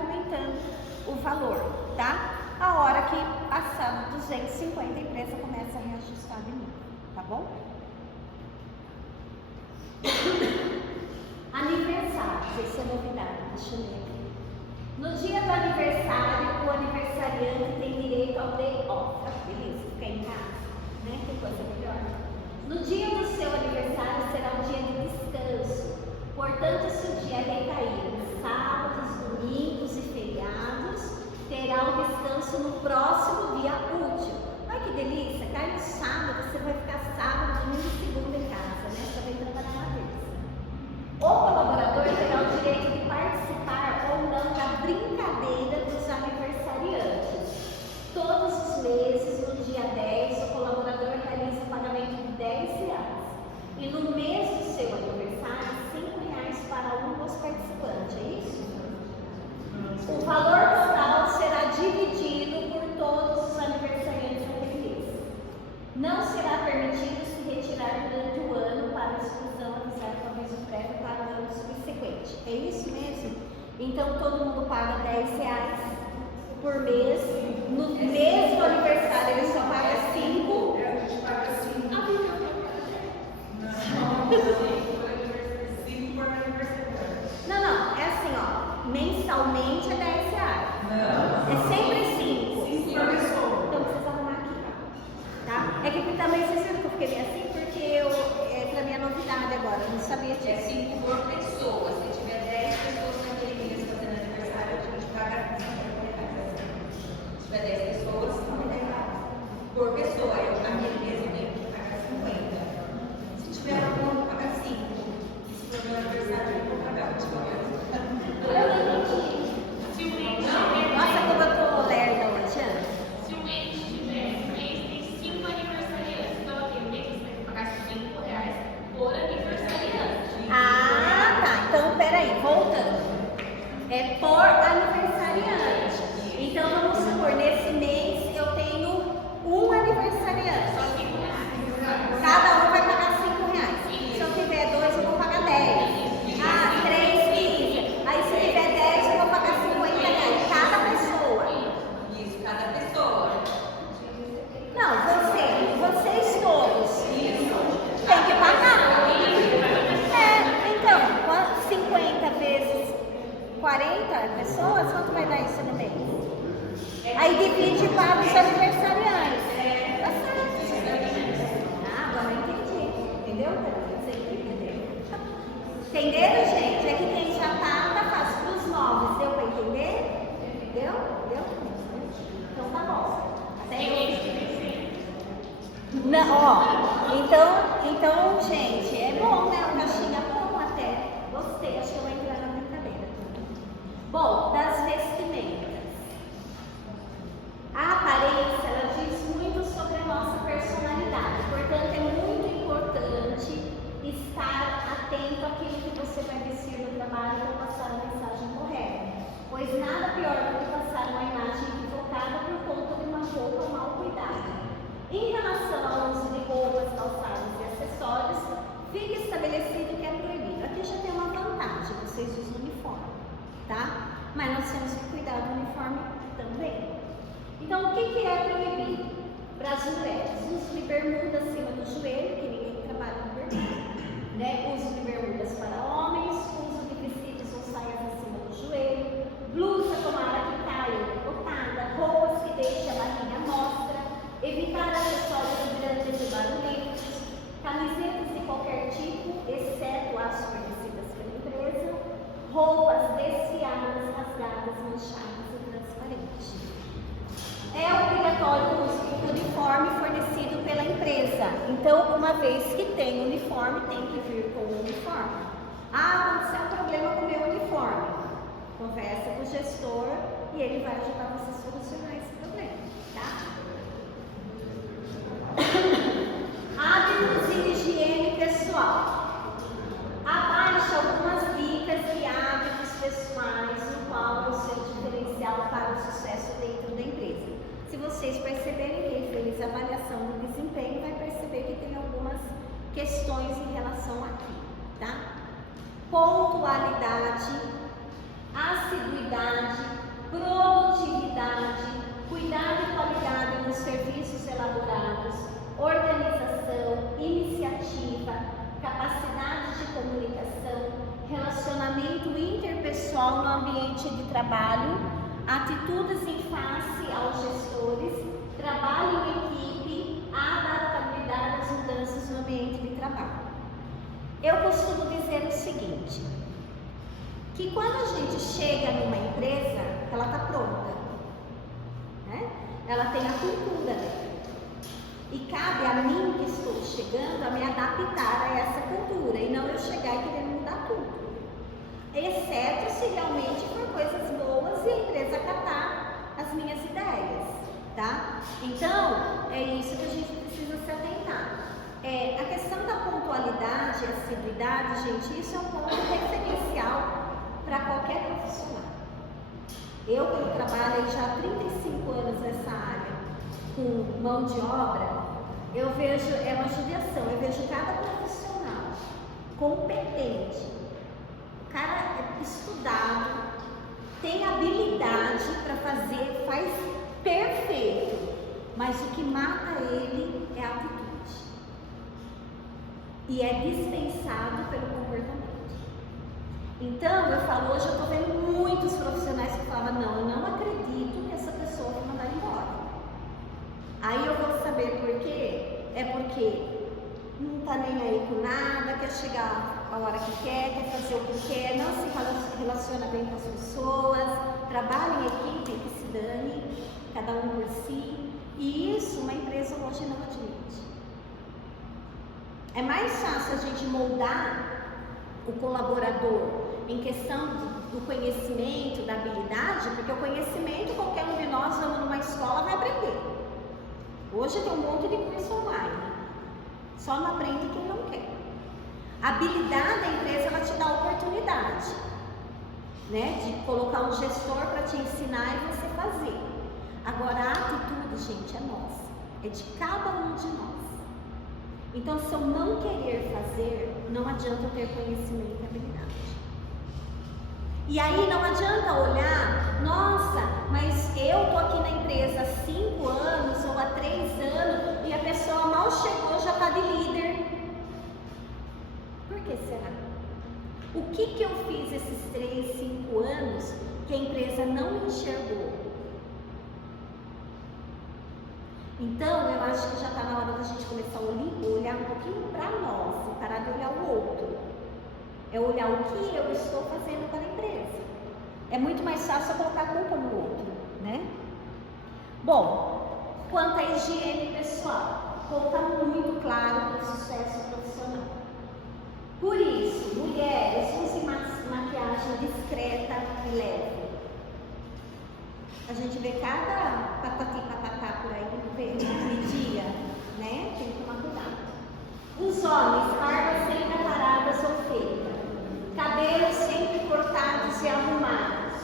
aumentando o valor, tá? A hora que passar 250, a empresa começa a reajustar de novo, tá bom? Aniversário, isso é novidade, deixa eu ver aqui. No dia do aniversário, o aniversariante tem direito ao day off. Beleza, fica em casa, né? Que coisa melhor. No dia do seu aniversário será um dia de descanso. Portanto, se o dia recair em sábados, domingos e feriados, terá um descanso no próximo dia útil. Olha que delícia, cai no sábado, você vai ficar sábado, domingo e segunda em casa, né? Só vai trabalhar na terça. O colaborador terá o direito de participar ou não da brincadeira dos aniversariantes. Todos os meses, no dia 10, o colaborador realiza o pagamento de R$10. E no mês do seu aniversário, R$5 para um dos participantes, é isso? O valor total será dividido por todos os aniversariantes daquele mês. Não será permitido se retirar durante o ano para exclusão avisar com aviso prévio para o ano subsequente. É isso mesmo? Então todo mundo paga R$10 por mês. No mês do aniversário ele só paga 5. A gente paga 5. Não, é assim, ó. Mensalmente é R$10. Não. É sempre 5. 5 por pessoa. Então precisa arrumar aqui, tá? É que também vocês viram que eu fiquei bem assim, porque pra mim é novidade agora, eu não sabia disso. É 5 por pessoa. Se tiver 10 pessoas naquele mês fazendo aniversário, a gente paga R$50. Se tiver 10 pessoas, por pessoa. Eu naquele mês eu tenho que pagar 50. Se tiver um, paga 5. E se for meu aniversário, eu vou pagar 20. Eu não entendi. Nossa, como eu tô lerda hoje, Ana. Se o mês tiver mês, tem 5 aniversariantes. Então, aquele mês você tem que pagar R$5 por aniversariante. Ah, tá. Então, peraí, voltando. É por aniversariante. Então, vamos supor, nesse mês eu tenho um aniversariante. Só R$5. Cada um vai pagar R$5. Se eu tiver 2, eu vou pagar 10. Ah, 3, 15. Aí, se tiver 10, eu vou pagar R$50. Cada pessoa. Isso, cada pessoa. Não, vocês todos. Tem que pagar. Então, 50 vezes 40 pessoas, quanto vai dar isso no mês? Aí divide para os aniversariantes. Tá certo. Ah, agora eu entendi. Entendeu? Entenderam, gente? É que quem já tá fácil para os novos. Deu para entender? Deu? Então tá bom. Não, ó, então, gente, é bom, né? O caixinha é bom até. Gostei, acho que eu vou entrar na brincadeira. Bom, das vestimentas. A aparência, ela diz muito sobre a nossa personalidade. Portanto, é muito importante estar atento àquilo que você vai vestir no trabalho para passar a mensagem correta. Pois nada pior do que passar uma imagem equivocada por conta de uma roupa mal cuidada. Em relação ao uso de roupas, calçados e acessórios, fica estabelecido que é proibido. Aqui já tem uma vantagem, vocês usam uniforme, tá? Mas nós temos que cuidar do uniforme também. Então, o que é proibido? Para as mulheres, uso de bermuda acima do joelho, que ninguém trabalha com bermuda, né? Uso de bermudas para homens, uso de vestidos ou saias acima do joelho, blusa com ala que cai ou decotada, roupas que deixam a barriga à mostra, evitar acessórios grandes e barulhentos, camisetas de qualquer tipo, exceto as fornecidas pela empresa, roupas desfiadas, rasgadas, manchadas e transparentes. É obrigatório o uso do uniforme fornecido pela empresa. Então, uma vez que tem uniforme, tem que vir com o uniforme. Ah, aconteceu um problema com o meu uniforme. Conversa com o gestor e ele vai ajudar você a solucionar esse problema, tá? Hábitos e higiene pessoal. Abaixo algumas dicas de hábitos pessoais, no qual é o seu diferencial para o sucesso dentro da empresa. Se vocês perceberem, quem fez a avaliação do desempenho vai perceber que tem algumas questões em relação aqui, tá? Pontualidade, assiduidade, produtividade, cuidado e qualidade nos serviços elaborados, organização, iniciativa, capacidade de comunicação, relacionamento interpessoal no ambiente de trabalho, atitudes em face aos gestores, trabalho em equipe, adaptabilidade às mudanças no ambiente de trabalho. Eu costumo dizer o seguinte, que quando a gente chega numa empresa, ela está pronta, né? Ela tem a cultura dela. E cabe a mim que estou chegando a me adaptar a essa cultura e não eu chegar e querer mudar tudo. Exceto se realmente for coisas boas e a empresa acatar as minhas ideias, tá? Então, é isso que a gente precisa se atentar. A questão da pontualidade e assiduidade, gente, isso é um ponto referencial para qualquer profissional. Eu trabalho já há 35 anos nessa área com mão de obra, eu vejo, é uma judiação, eu vejo cada profissional competente, o cara é estudado, tem habilidade para fazer, faz perfeito, mas o que mata ele é a atitude. E é dispensado pelo comportamento. Então, eu falo, hoje eu estou vendo muitos profissionais que falavam, não, eu não acredito que essa pessoa vai mandar embora. Aí eu vou saber por quê? É porque não está nem aí com nada, quer chegar a hora que quer fazer o que quer, não se relaciona bem com as pessoas, trabalha em equipe, que se dane, cada um por si. E isso uma empresa hoje não admite. É mais fácil a gente moldar o colaborador em questão do conhecimento, da habilidade, porque o conhecimento qualquer um de nós vamos numa escola vai aprender. Hoje tem um monte de curso online, só não aprende quem não quer. A habilidade da empresa, ela te dá a oportunidade, né, de colocar um gestor para te ensinar e você fazer. Agora a atitude, gente, é nossa, é de cada um de nós. Então, se eu não querer fazer, não adianta eu ter conhecimento e habilidade. E aí não adianta olhar, nossa, mas eu tô aqui na empresa há 5 anos ou há 3 anos e a pessoa mal chegou, já está de líder. Por que será? O que eu fiz esses 3, 5 anos que a empresa não me enxergou? Então, eu acho que já está na hora da gente começar a olhar um pouquinho para nós e parar de olhar o outro. É olhar o que eu estou fazendo para a empresa. É muito mais fácil eu colocar a culpa no outro, né? Bom, quanto à higiene pessoal, está muito claro para o sucesso profissional. Por isso, mulheres, use maquiagem discreta e leve. A gente vê cada patati patatá por aí no dia, né? Tem que tomar cuidado. Os homens, barbas sempre aparadas ou feitas, cabelos sempre cortados e arrumados,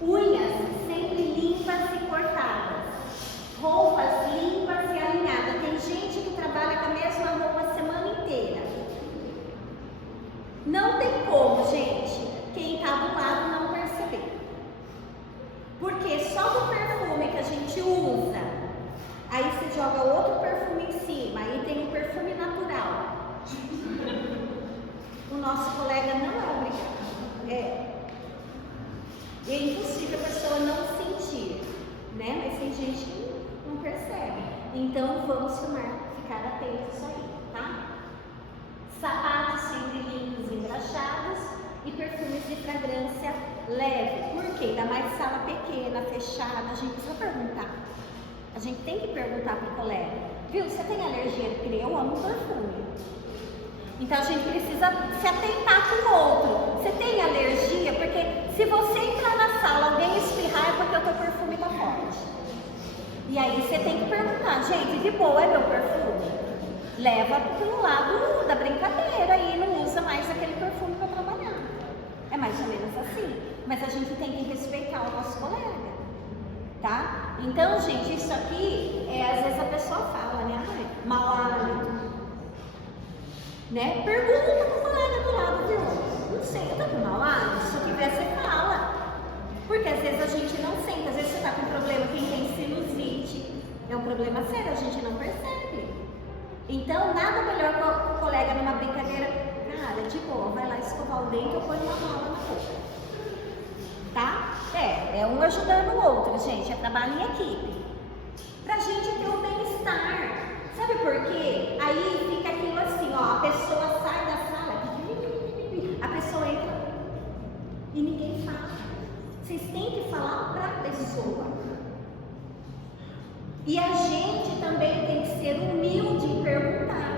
unhas sempre limpas e cortadas, roupas limpas e alinhadas. Tem gente que trabalha com a mesma roupa a semana inteira. Não tem como, gente, quem está do lado não perceber. Porque só do perfume que a gente usa, aí você joga outro perfume em cima, aí tem um perfume natural. O nosso colega não é obrigado. É impossível a pessoa não sentir, né? Mas tem gente que não percebe. Então vamos ficar atentos aí, tá? Sapatos sempre limpos e engraxados e perfumes de fragrância leve. Por quê? Ainda mais sala pequena, fechada, a gente precisa perguntar. A gente tem que perguntar para o colega, viu, você tem alergia? Porque eu amo perfume. Então a gente precisa se atentar com o outro. Você tem alergia? Porque se você entrar na sala, alguém espirrar, é porque o teu perfume está forte. E aí você tem que perguntar, gente, de boa é meu perfume? Leva pelo lado da brincadeira e não usa mais aquele perfume para trabalhar. É mais ou menos assim. Mas a gente tem que respeitar o nosso colega, tá? Então, gente, isso aqui, às vezes a pessoa fala, né? Mau hálito. Né? Pergunta pro colega do lado, viu? Não sei, eu tô com mau hálito. Se eu tiver, você fala. Porque às vezes a gente não sente, às vezes você está com um problema, quem tem sinusite, é um problema sério, a gente não percebe. Então, nada melhor que o colega numa brincadeira, cara, de boa, vai lá escovar o dente ou põe uma mala na boca. Tá? É um ajudando o outro, gente, é trabalho em equipe. Pra gente ter um bem-estar. Sabe por quê? Aí fica aquilo assim, ó, a pessoa sai da sala, a pessoa entra e ninguém fala. Vocês têm que falar pra pessoa. E a gente também tem que ser humilde em perguntar.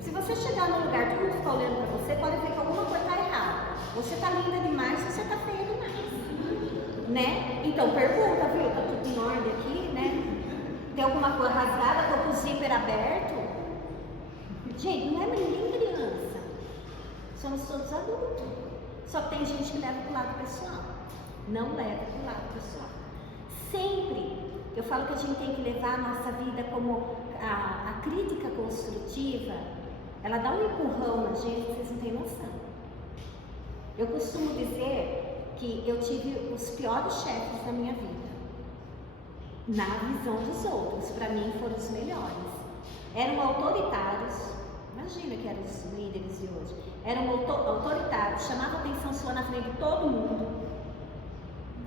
Se você chegar num lugar, todo mundo ficar olhando pra você, pode ver que alguma coisa está errada. Você tá linda demais, você tá feia demais. Né? Então pergunta, viu? Tá tudo em ordem aqui, né? Tem alguma coisa rasgada? Tô com o zíper aberto? Gente, não é ninguém criança. Somos todos adultos. Só que tem gente que leva pro lado pessoal. Não leva pro lado pessoal. Sempre, eu falo que a gente tem que levar a nossa vida como a crítica construtiva, ela dá um empurrão na gente que vocês não têm noção. Eu costumo dizer que eu tive os piores chefes da minha vida. Na visão dos outros, para mim foram os melhores. Eram autoritários, imagina que eram os líderes de hoje. Eram autoritários, chamavam atenção sua na frente de todo mundo.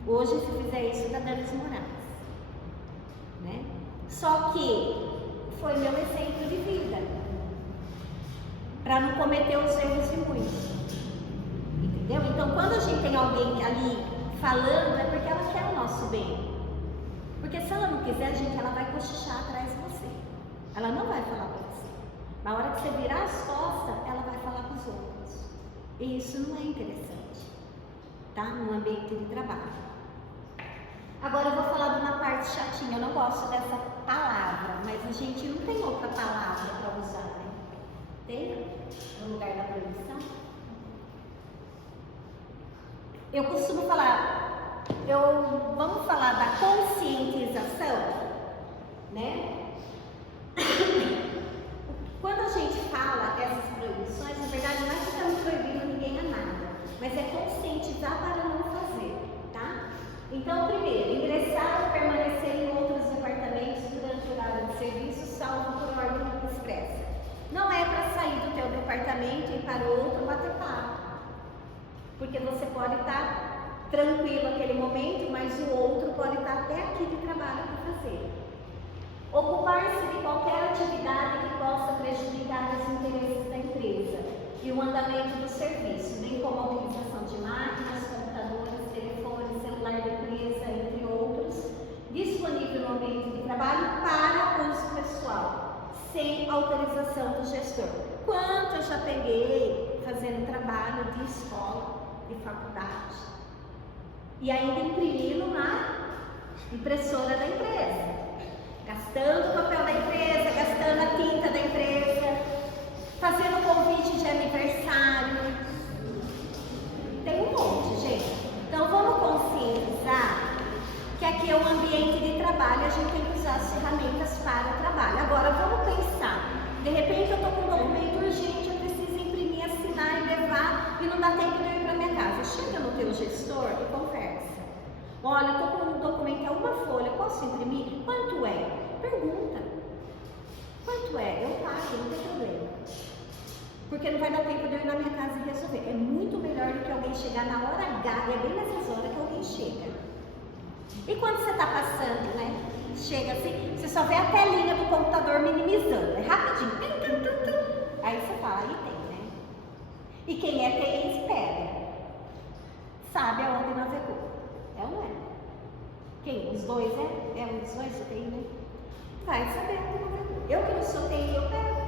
Hoje, se fizer isso, dá danos morais, né? Só que foi meu exemplo de vida, para não cometer os erros de muitos, entendeu? Então, quando a gente tem alguém ali falando, é porque ela quer o nosso bem. Porque se ela não quiser, ela vai cochichar atrás de você. Ela não vai falar para você. Na hora que você virar as costas, ela vai falar com os outros. E isso não é interessante, tá? No ambiente de trabalho. Agora eu vou falar de uma parte chatinha. Eu não gosto dessa palavra, mas a gente não tem outra palavra para usar, né? Tem? No lugar da proibição? Eu costumo falar... vamos falar da conscientização, né? Quando a gente fala essas proibições, na verdade não é que estamos proibindo ninguém a nada, mas é conscientizar para não fazer, tá? Então, primeiro, ingressar ou permanecer em outros departamentos durante o horário de serviço, salvo por ordem expressa. Não é para sair do teu departamento e ir para o outro bater papo, porque você pode estar tranquilo naquele momento, mas o outro pode estar até aqui de trabalho para fazer. Ocupar-se de qualquer atividade que possa prejudicar os interesses da empresa e o andamento do serviço, bem como a utilização de máquinas, computadores, telefones, celular da empresa, entre outros, disponível no ambiente de trabalho para uso pessoal, sem autorização do gestor. Quanto eu já peguei fazendo trabalho de escola, de faculdade, e ainda imprimindo na impressora da empresa, gastando o papel da empresa, gastando a tinta da empresa, fazendo convite de aniversário. Tem um monte, gente. Então vamos conscientizar que aqui é um ambiente de trabalho e a gente tem que usar as ferramentas para o trabalho. Agora vamos pensar, de repente eu estou com um documento urgente, eu preciso imprimir, assinar e levar e não dá tempo de eu ir para minha casa. Chega no teu gestor e conversa. Olha, eu estou com um documento, é uma folha, posso imprimir? Quanto é? Pergunta. Quanto é? Eu pago, não tem problema. Porque não vai dar tempo de eu ir na minha casa e resolver. É muito melhor do que alguém chegar na hora H, e é bem nessas horas que alguém chega. E quando você está passando, né? Chega assim, você só vê a telinha do computador minimizando. É rapidinho. Aí você fala, aí tem, né? E quem é TI espera. Sabe aonde navegou. É ou não é? Quem? Os dois, é? É um dos dois, o TI, né? Vai saber aonde navegou. Eu que não sou TI, eu pego.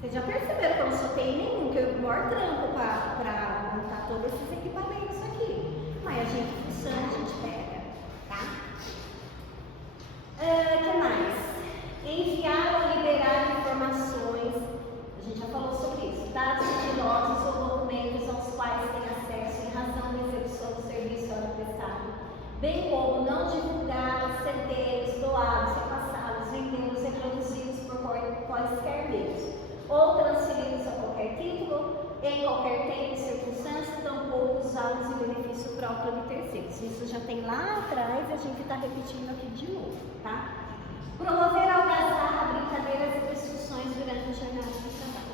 Vocês já perceberam que eu não sou TI nenhum, que eu maior trampo para montar todos esses equipamentos aqui. Mas a gente funciona, a gente pega, tá? O que mais? Enviar ou liberar informações, a gente já falou sobre isso, dados sigilosos ou documentos aos quais tem acesso em razão da execução do serviço a prestado, bem como não divulgar CDs, doados, repassados, vendê-los, reproduzidos por quaisquer meios, ou transferidos a qualquer título, em qualquer tempo e circunstância, pessoal usa em benefício próprio de terceiros. Isso já tem lá atrás e a gente está repetindo aqui de novo, tá? Promover algazarra, brincadeiras e discussões durante a jornada de trabalho.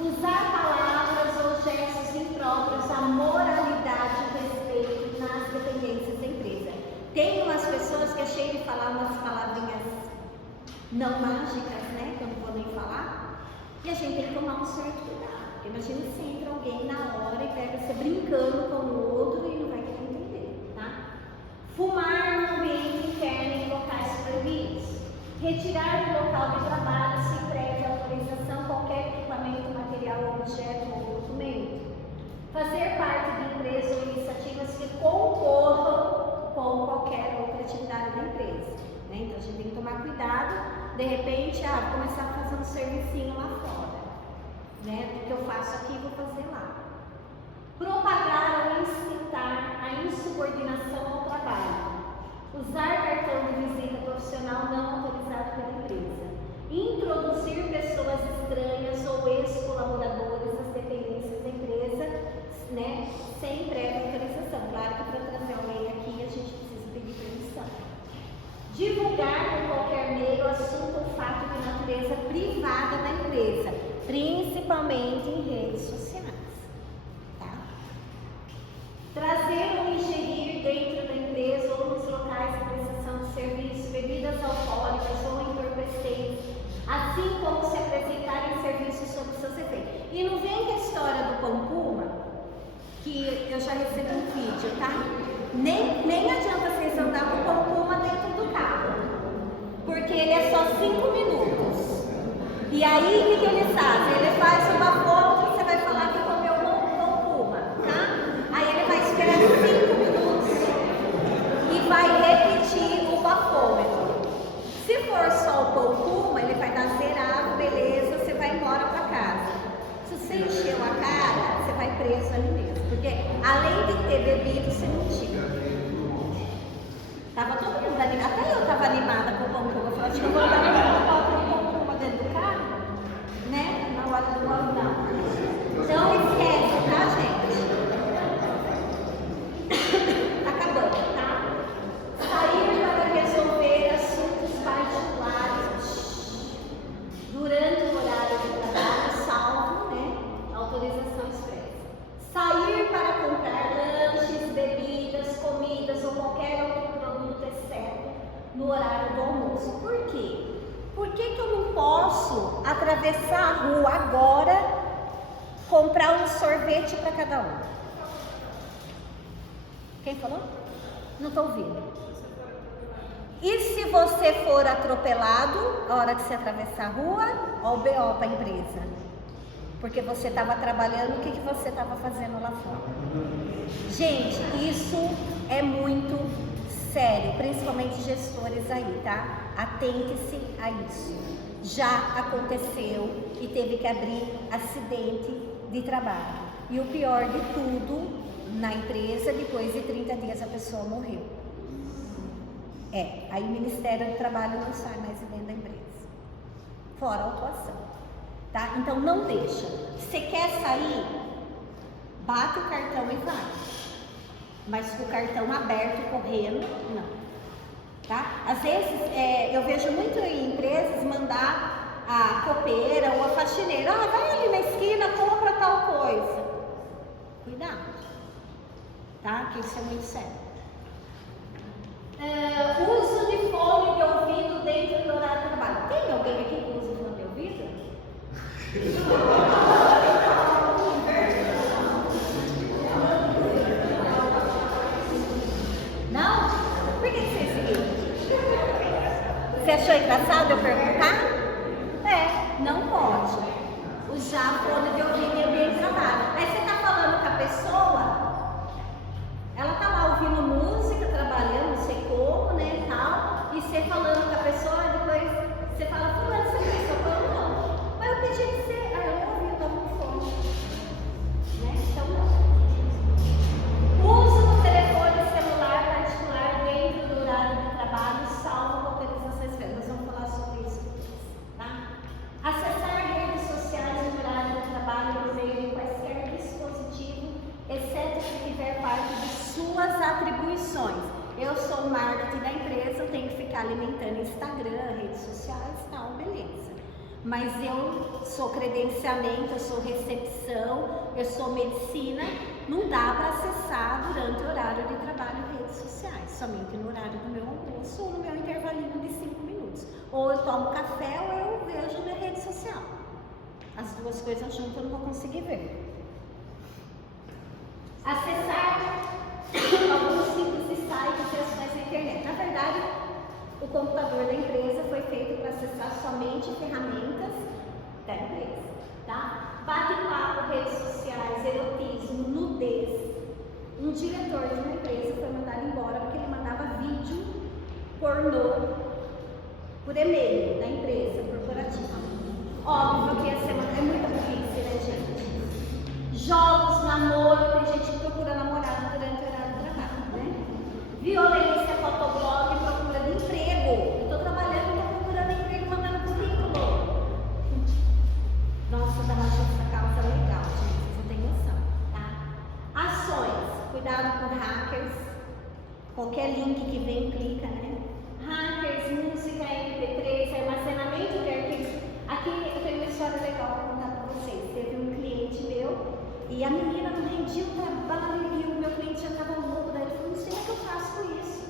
Usar palavras ou gestos impróprios à moralidade e respeito nas dependências da empresa. Tem umas pessoas que é cheio de falar umas palavrinhas não mágicas, né? Que eu não vou nem falar. E a gente tem que tomar um certo cuidado. Porque imagina se entra alguém na hora e pega você brincando com o outro e não vai querer entender, tá? Fumar no ambiente interno em locais proibidos. Retirar do local de trabalho, sem prévia autorização, qualquer equipamento, material, objeto ou documento. Fazer parte de empresas ou iniciativas que concorram com qualquer outra atividade da empresa, né? Então a gente tem que tomar cuidado. De repente, vou começar a fazer um servicinho lá fora, né? O que eu faço aqui, vou fazer lá. Propagar ou incitar a insubordinação ao trabalho. Usar cartão de visita profissional não autorizado pela empresa. Introduzir pessoas estranhas ou ex-colaboradores às dependências da empresa, né? Sem prévia autorização. Claro que para trazer alguém aqui a gente precisa pedir permissão. Divulgar por qualquer meio assunto ou fato de natureza privada da empresa, principalmente em redes sociais. Tá? Trazer ou ingerir dentro da empresa ou nos locais de prestação de serviço bebidas alcoólicas ou entorpecentes, assim como se apresentar em serviços sobre seus efeitos. E não vem que a história do pão puma, que eu já recebi um vídeo, tá? Nem adianta vocês andar com o pão puma dentro do carro, porque ele é só 5 minutos. E aí, o que ele faz? Ele faz uma foto, você vai falar que comeu um pão puma, tá? Aí ele vai esperar 5 minutos e vai repetir o bafômetro. Se for só o pão puma, ele vai dar zerado, beleza, você vai embora para casa. Se você encheu a cara, você vai preso ali mesmo, porque além de ter bebido, você não tinha. Tava todo mundo animado, até eu tava animada com o pão puma. Eu falei, acho que eu vou dar um pão puma dentro do carro, né? Na hora do lockdown. Então esquece, tá, gente? Acabando, tá? Sair para resolver assuntos particulares durante o horário de trabalho, salvo, né? Autorização expressa. Sair para comprar lanches, bebidas, comidas ou qualquer outro produto, exceto no horário do almoço. Por quê? Por que eu não posso atravessar a rua agora, comprar um sorvete para cada um? Quem falou? Não estou ouvindo. E se você for atropelado, a hora que você atravessar a rua, ó o BO para a empresa. Porque você estava trabalhando, o que você estava fazendo lá fora? Gente, isso é muito sério, principalmente gestores aí, tá? Atente-se a isso. Já aconteceu e teve que abrir acidente de trabalho. E o pior de tudo, na empresa, depois de 30 dias a pessoa morreu. Aí o Ministério do Trabalho não sai mais de dentro da empresa. Fora a autuação. Tá? Então não deixa. Você quer sair? Bate o cartão e vai. Mas com o cartão aberto, correndo, não. Tá? Às vezes, eu vejo muito em empresas mandar a copeira ou a faxineira, vai ali na esquina, compra tal coisa. Cuidado. Tá? Que isso é muito sério. Uso de fone de ouvido dentro do horário de trabalho. Tem alguém aqui que usa fone de ouvido? Não? Por que você seguiu? Você achou engraçado eu perguntar? Não pode usar fone de ouvido em ambiente de trabalho. Aí você está falando com a pessoa, ela está lá ouvindo música, trabalhando, não sei como, né, tal, e você falando com a pessoa, depois você fala, fulano, você fez seu plano? Não. Mas eu pedi que você, eu não ouvi, eu estava com fome. Né? Então não. Uso do telefone celular particular dentro do horário de trabalho, salvo autorizações prévias. Nós vamos falar sobre isso suas atribuições. Eu sou o marketing da empresa, eu tenho que ficar alimentando Instagram, redes sociais e tal, beleza. Mas eu sou credenciamento, eu sou recepção, eu sou medicina, não dá para acessar durante o horário de trabalho redes sociais, somente no horário do meu almoço ou no meu intervalinho de 5 minutos. Ou eu tomo café ou eu vejo minha rede social. As duas coisas juntas eu não vou conseguir ver. Acessar alguns tipos de sites e ações na internet. Na verdade, o computador da empresa foi feito para acessar somente ferramentas da empresa, tá? Bate-papo, redes sociais, erotismo, nudez. Um diretor de uma empresa foi mandado embora porque ele mandava vídeo pornô por e-mail da empresa corporativa. Óbvio que ia ser é muita burrice, né, gente? Jogos, namoro, tem gente que procura namorado durante o horário do trabalho, né? Violência, fotoblog, procura de emprego. Eu estou trabalhando, estou procurando emprego, mandando currículo. Nossa, dá uma justa causa legal, gente, vocês não têm noção, tá? Ações, cuidado com hackers. Qualquer link que vem, clica, né? Hackers, música, MP3, armazenamento de arquivos. Aqui eu tenho uma história legal para contar para vocês. Teve um cliente meu e a menina não rendia o trabalho e o meu cliente já estava louco. Daí ele falou, não sei o que eu faço com isso.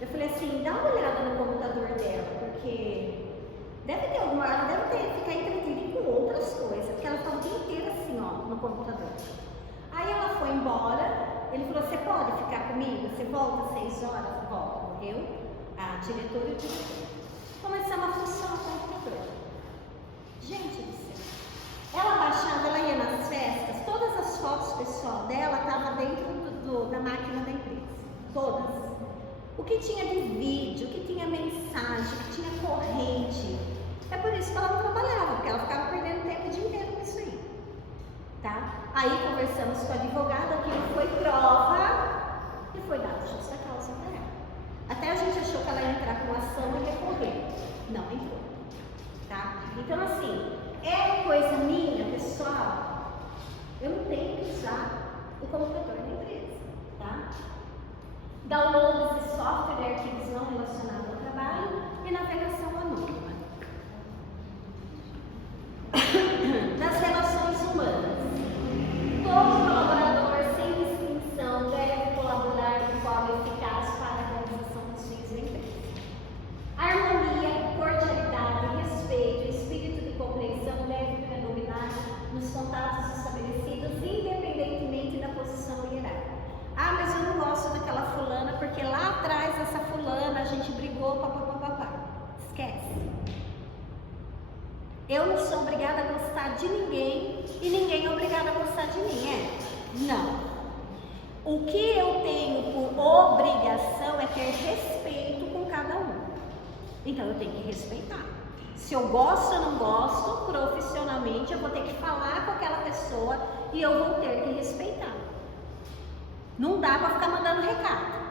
Eu falei assim, dá uma olhada no computador dela, porque deve ter alguma hora, deve ter, ficar entretida com outras coisas, porque ela estava o dia inteiro assim, ó, no computador. Aí ela foi embora, ele falou, você pode ficar comigo? Você volta 6 horas? Volta. Eu, a diretora e o diretor. Começamos a funcionar o computador. Gente do céu. Ela baixava, ela ia nas festas, todas as fotos pessoal dela estavam dentro da máquina da empresa. Todas. O que tinha de vídeo, o que tinha mensagem, o que tinha corrente. É por isso que ela não trabalhava, porque ela ficava perdendo tempo o dia inteiro com isso aí. Tá? Aí conversamos com o advogado, aquilo foi prova e foi dado justa causa para ela. Até a gente achou que ela ia entrar com ação e recorrer. Não entrou. Tá? Então assim, é coisa minha, pessoal, eu não tenho que usar o computador da empresa. Tá? Downloads de software e arquivos não relacionados ao trabalho e navegação anônima. Das relações humanas. Todo colaborador, sem distinção, deve colaborar de forma eficaz para a realização dos fins da empresa. Harmonia, cordialidade, respeito e espírito de compreensão devem predominar nos contatos estabelecidos, independentemente da posição hierárquica. Ah, mas eu não gosto daquela fulana porque lá atrás essa fulana a gente brigou, papapá. Esquece. Eu não sou obrigada a gostar de ninguém e ninguém é obrigado a gostar de mim, é? Não. O que eu tenho por obrigação é ter respeito com cada um. Então eu tenho que respeitar. Se eu gosto ou não gosto, profissionalmente eu vou ter que falar com aquela pessoa e eu vou ter que respeitar. Não dá para ficar mandando recado.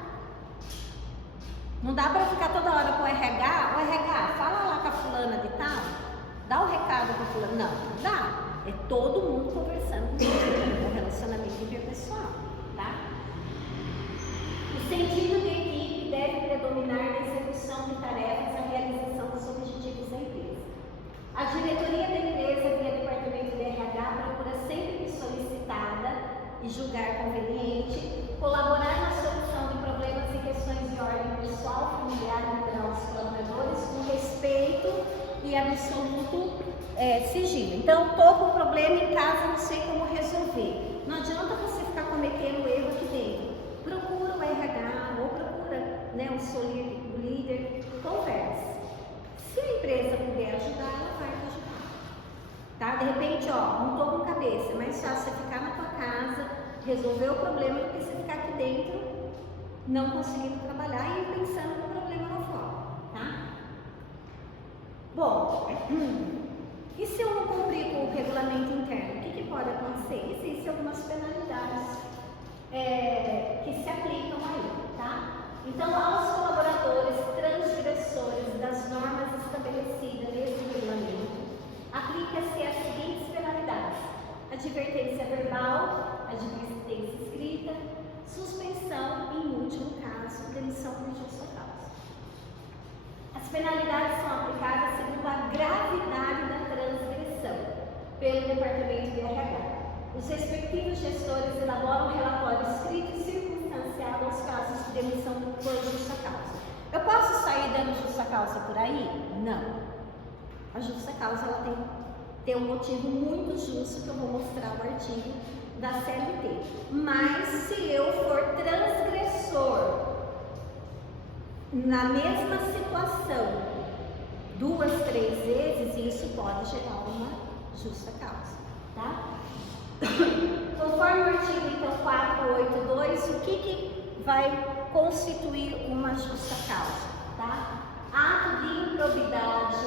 Não dá para ficar toda hora com o RH, fala lá com a fulana de tal. Dá o recado para fulano. Não dá. É todo mundo conversando com o relacionamento interpessoal, tá? O sentido de equipe deve predominar na execução de tarefas e a realização dos objetivos da empresa. A diretoria da empresa, via departamento de RH, procura sempre que solicitada e julgar conveniente, colaborar na solução de problemas e questões de ordem pessoal, familiar e moral dos colaboradores com respeito e absoluto sigilo. Então, estou com um problema em casa, não sei como resolver. Não adianta você ficar cometendo erro aqui dentro. Procura o RH ou procura, né, o seu líder, converse. Se a empresa puder ajudar, ela vai te ajudar. Tá? De repente, ó, não estou com cabeça, é mais fácil você ficar na tua casa, resolver o problema do que você ficar aqui dentro, não conseguindo trabalhar e pensando no problema lá fora. Tá? Bom, e se eu não cumprir com o regulamento interno, o que pode acontecer? Existem algumas penalidades que se aplicam aí, tá? Então, aos colaboradores transgressores das normas estabelecidas nesse regulamento, aplica-se as seguintes penalidades: advertência verbal, advertência escrita, suspensão elabora um relatório escrito e circunstanciado aos casos de demissão por justa causa. Eu posso sair dando justa causa por aí? Não. A justa causa ela tem que ter um motivo muito justo, que eu vou mostrar no artigo da CLT. Mas se eu for transgressor na mesma situação 2, 3 vezes, isso pode gerar uma justa causa, tá? Conforme o artigo então 482, o que vai constituir uma justa causa, tá? Ato de improbidade,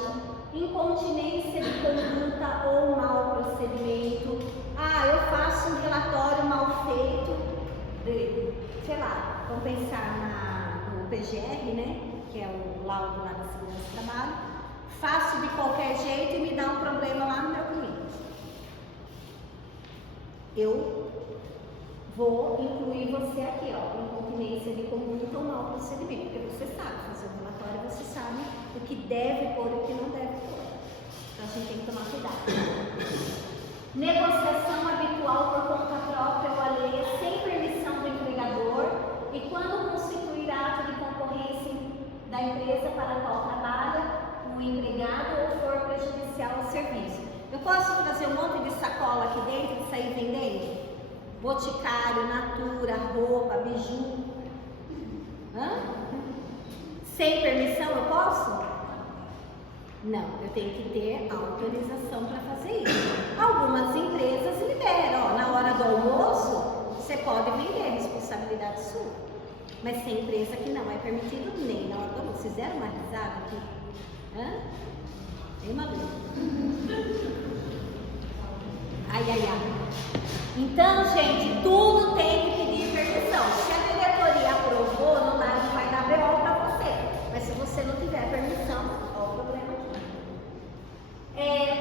incontinência de conduta ou mau procedimento. Eu faço um relatório mal feito, sei lá, vamos pensar no PGR, né? Que é o laudo lá da segurança do trabalho. Faço de qualquer jeito e me dá um problema lá no meu cliente. Eu vou incluir você aqui, ó, incontinência de conduta ou mau procedimento, porque você sabe fazer um relatório, você sabe o que deve pôr e o que não deve pôr. Então a gente tem que tomar cuidado. Negociação habitual por conta própria ou alheia, sem permissão do empregador, e quando constituir ato de concorrência da empresa para a qual trabalha o empregado ou for prejudicial ao serviço. Eu posso trazer um monte de sacola aqui dentro e sair vendendo? Boticário, natura, roupa, biju. Sem permissão eu posso? Não, eu tenho que ter autorização para fazer isso. Algumas empresas liberam, na hora do almoço, você pode vender, responsabilidade sua. Mas tem empresa que não é permitido nem na hora do almoço. Vocês deram uma risada aqui? Tem uma dúvida. Ai. Então, gente, tudo tem que pedir permissão. Se a diretoria aprovou, não vai dar BO para você. Mas se você não tiver permissão, qual o problema aqui?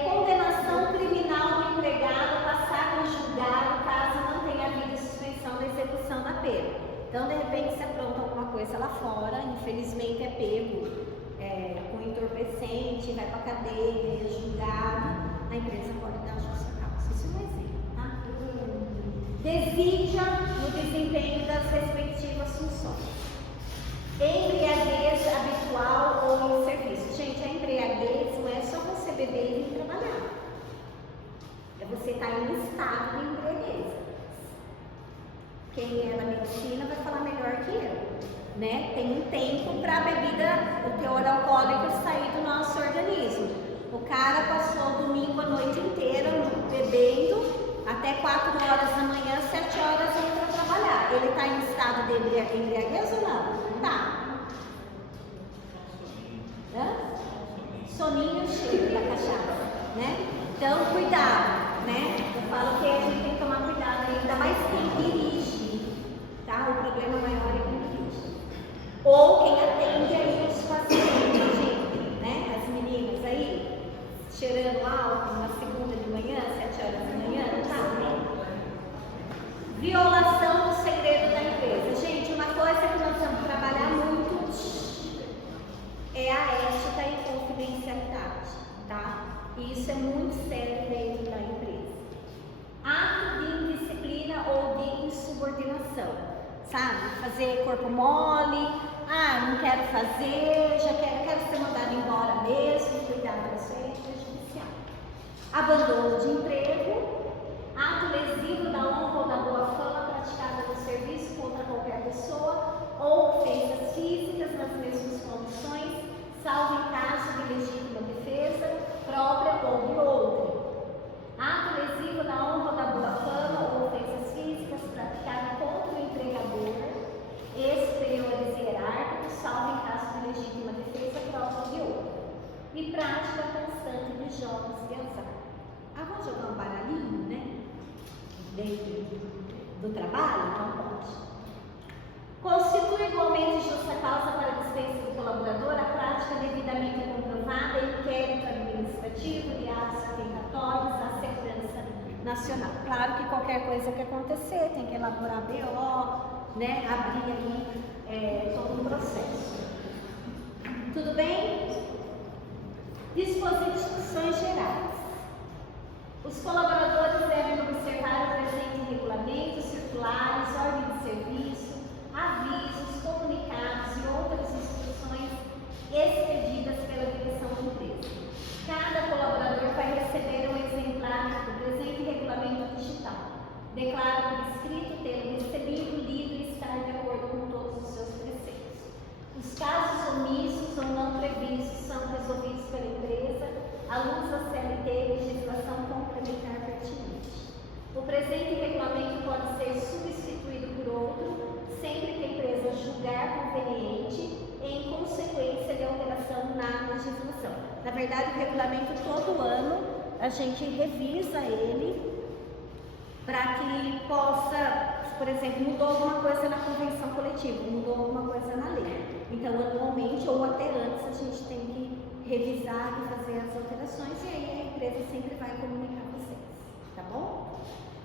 Condenação criminal do empregado passar no julgado caso não tenha havido suspensão da execução da pena. Então, de repente, se apronta alguma coisa lá fora, infelizmente é pego com entorpecente, vai para a cadeia, é julgado, a empresa pode dar justa causa. Isso é um exemplo, tá? Desídia no desempenho das respectivas funções. Embriaguez habitual ou em serviço. Gente, a embriaguez não é só você beber e vir trabalhar. É você estar em estado de embriaguez. Quem é da medicina vai falar melhor que eu, né? Tem um tempo para a bebida, o teor alcoólico sair do nosso organismo. O cara passou o domingo a noite inteira bebendo, até 4 horas da manhã, 7 horas entra para trabalhar. Ele está em estado de embriaguez ou não? Tá. Soninho cheio da cachaça, né? Então, cuidado, né? Eu falo que a gente tem que tomar cuidado, ainda mais quem dirige, tá? O problema maior é quem dirige. Ou quem atende aí os pacientes, né? As meninas aí, cheirando álcool na segunda de manhã, 7 horas da manhã, tá? Violação do segredo da empresa. Gente, uma coisa que nós vamos trabalhar muito é a ética e confidencialidade, tá? E isso é muito sério dentro da empresa. Ato de indisciplina ou de insubordinação, sabe? Fazer corpo mole, não quero fazer, já quero ser mandado embora mesmo, cuidado, isso é prejudicial. Abandono de emprego, ato lesivo da honra ou da boa fama praticada no serviço contra qualquer pessoa ou ofensas físicas nas mesmas condições, salvo em caso de legítima defesa própria ou de outro. Ato lesivo da honra ou da boa fama ou ofensas físicas praticada contra o empregador, superiores hierárquicos, salvo em caso de legítima defesa própria ou de outro. E prática constante de jogos de azar. Vamos jogar um baralhinho, né? Dentro do trabalho? Não pode. Constitui igualmente justa causa para a dispensa do colaborador a prática devidamente comprovada em inquérito administrativo de atos atentatórios à segurança nacional. Claro que qualquer coisa que acontecer tem que elaborar BO, né? Abrir aí todo um processo. Tudo bem? Disposições gerais. Os colaboradores devem observar o presente regulamento, circulares, ordem de serviço, avisos, comunicados e outras instruções expedidas pela direção da empresa. Cada colaborador vai receber um exemplar do presente regulamento digital. Declara por escrito ter recebido, lido e estar de acordo com todos os seus preceitos. Os casos omissos ou não previstos são resolvidos pela empresa à luz da CLT e legislação complementar pertinente. O presente regulamento pode ser substituído por outro, sempre que a empresa julgar conveniente, em consequência de alteração na legislação. Na verdade, o regulamento todo ano a gente revisa ele para que possa, por exemplo, mudou alguma coisa na convenção coletiva, mudou alguma coisa na lei. Então, anualmente ou até antes, a gente tem que revisar e fazer as alterações e aí a empresa sempre vai comunicar a vocês, tá bom?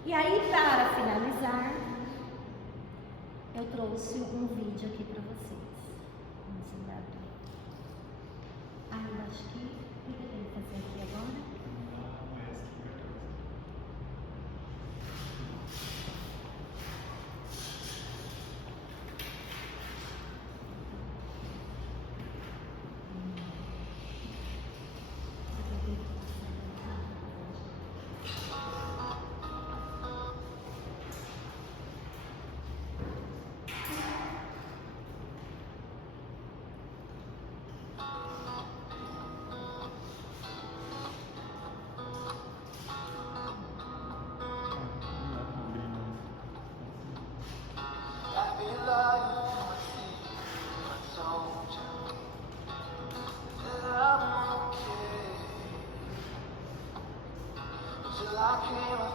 E aí, para finalizar, eu trouxe um vídeo aqui para vocês. Vamos lá. Eu acho que o que eu tenho que fazer aqui agora? I came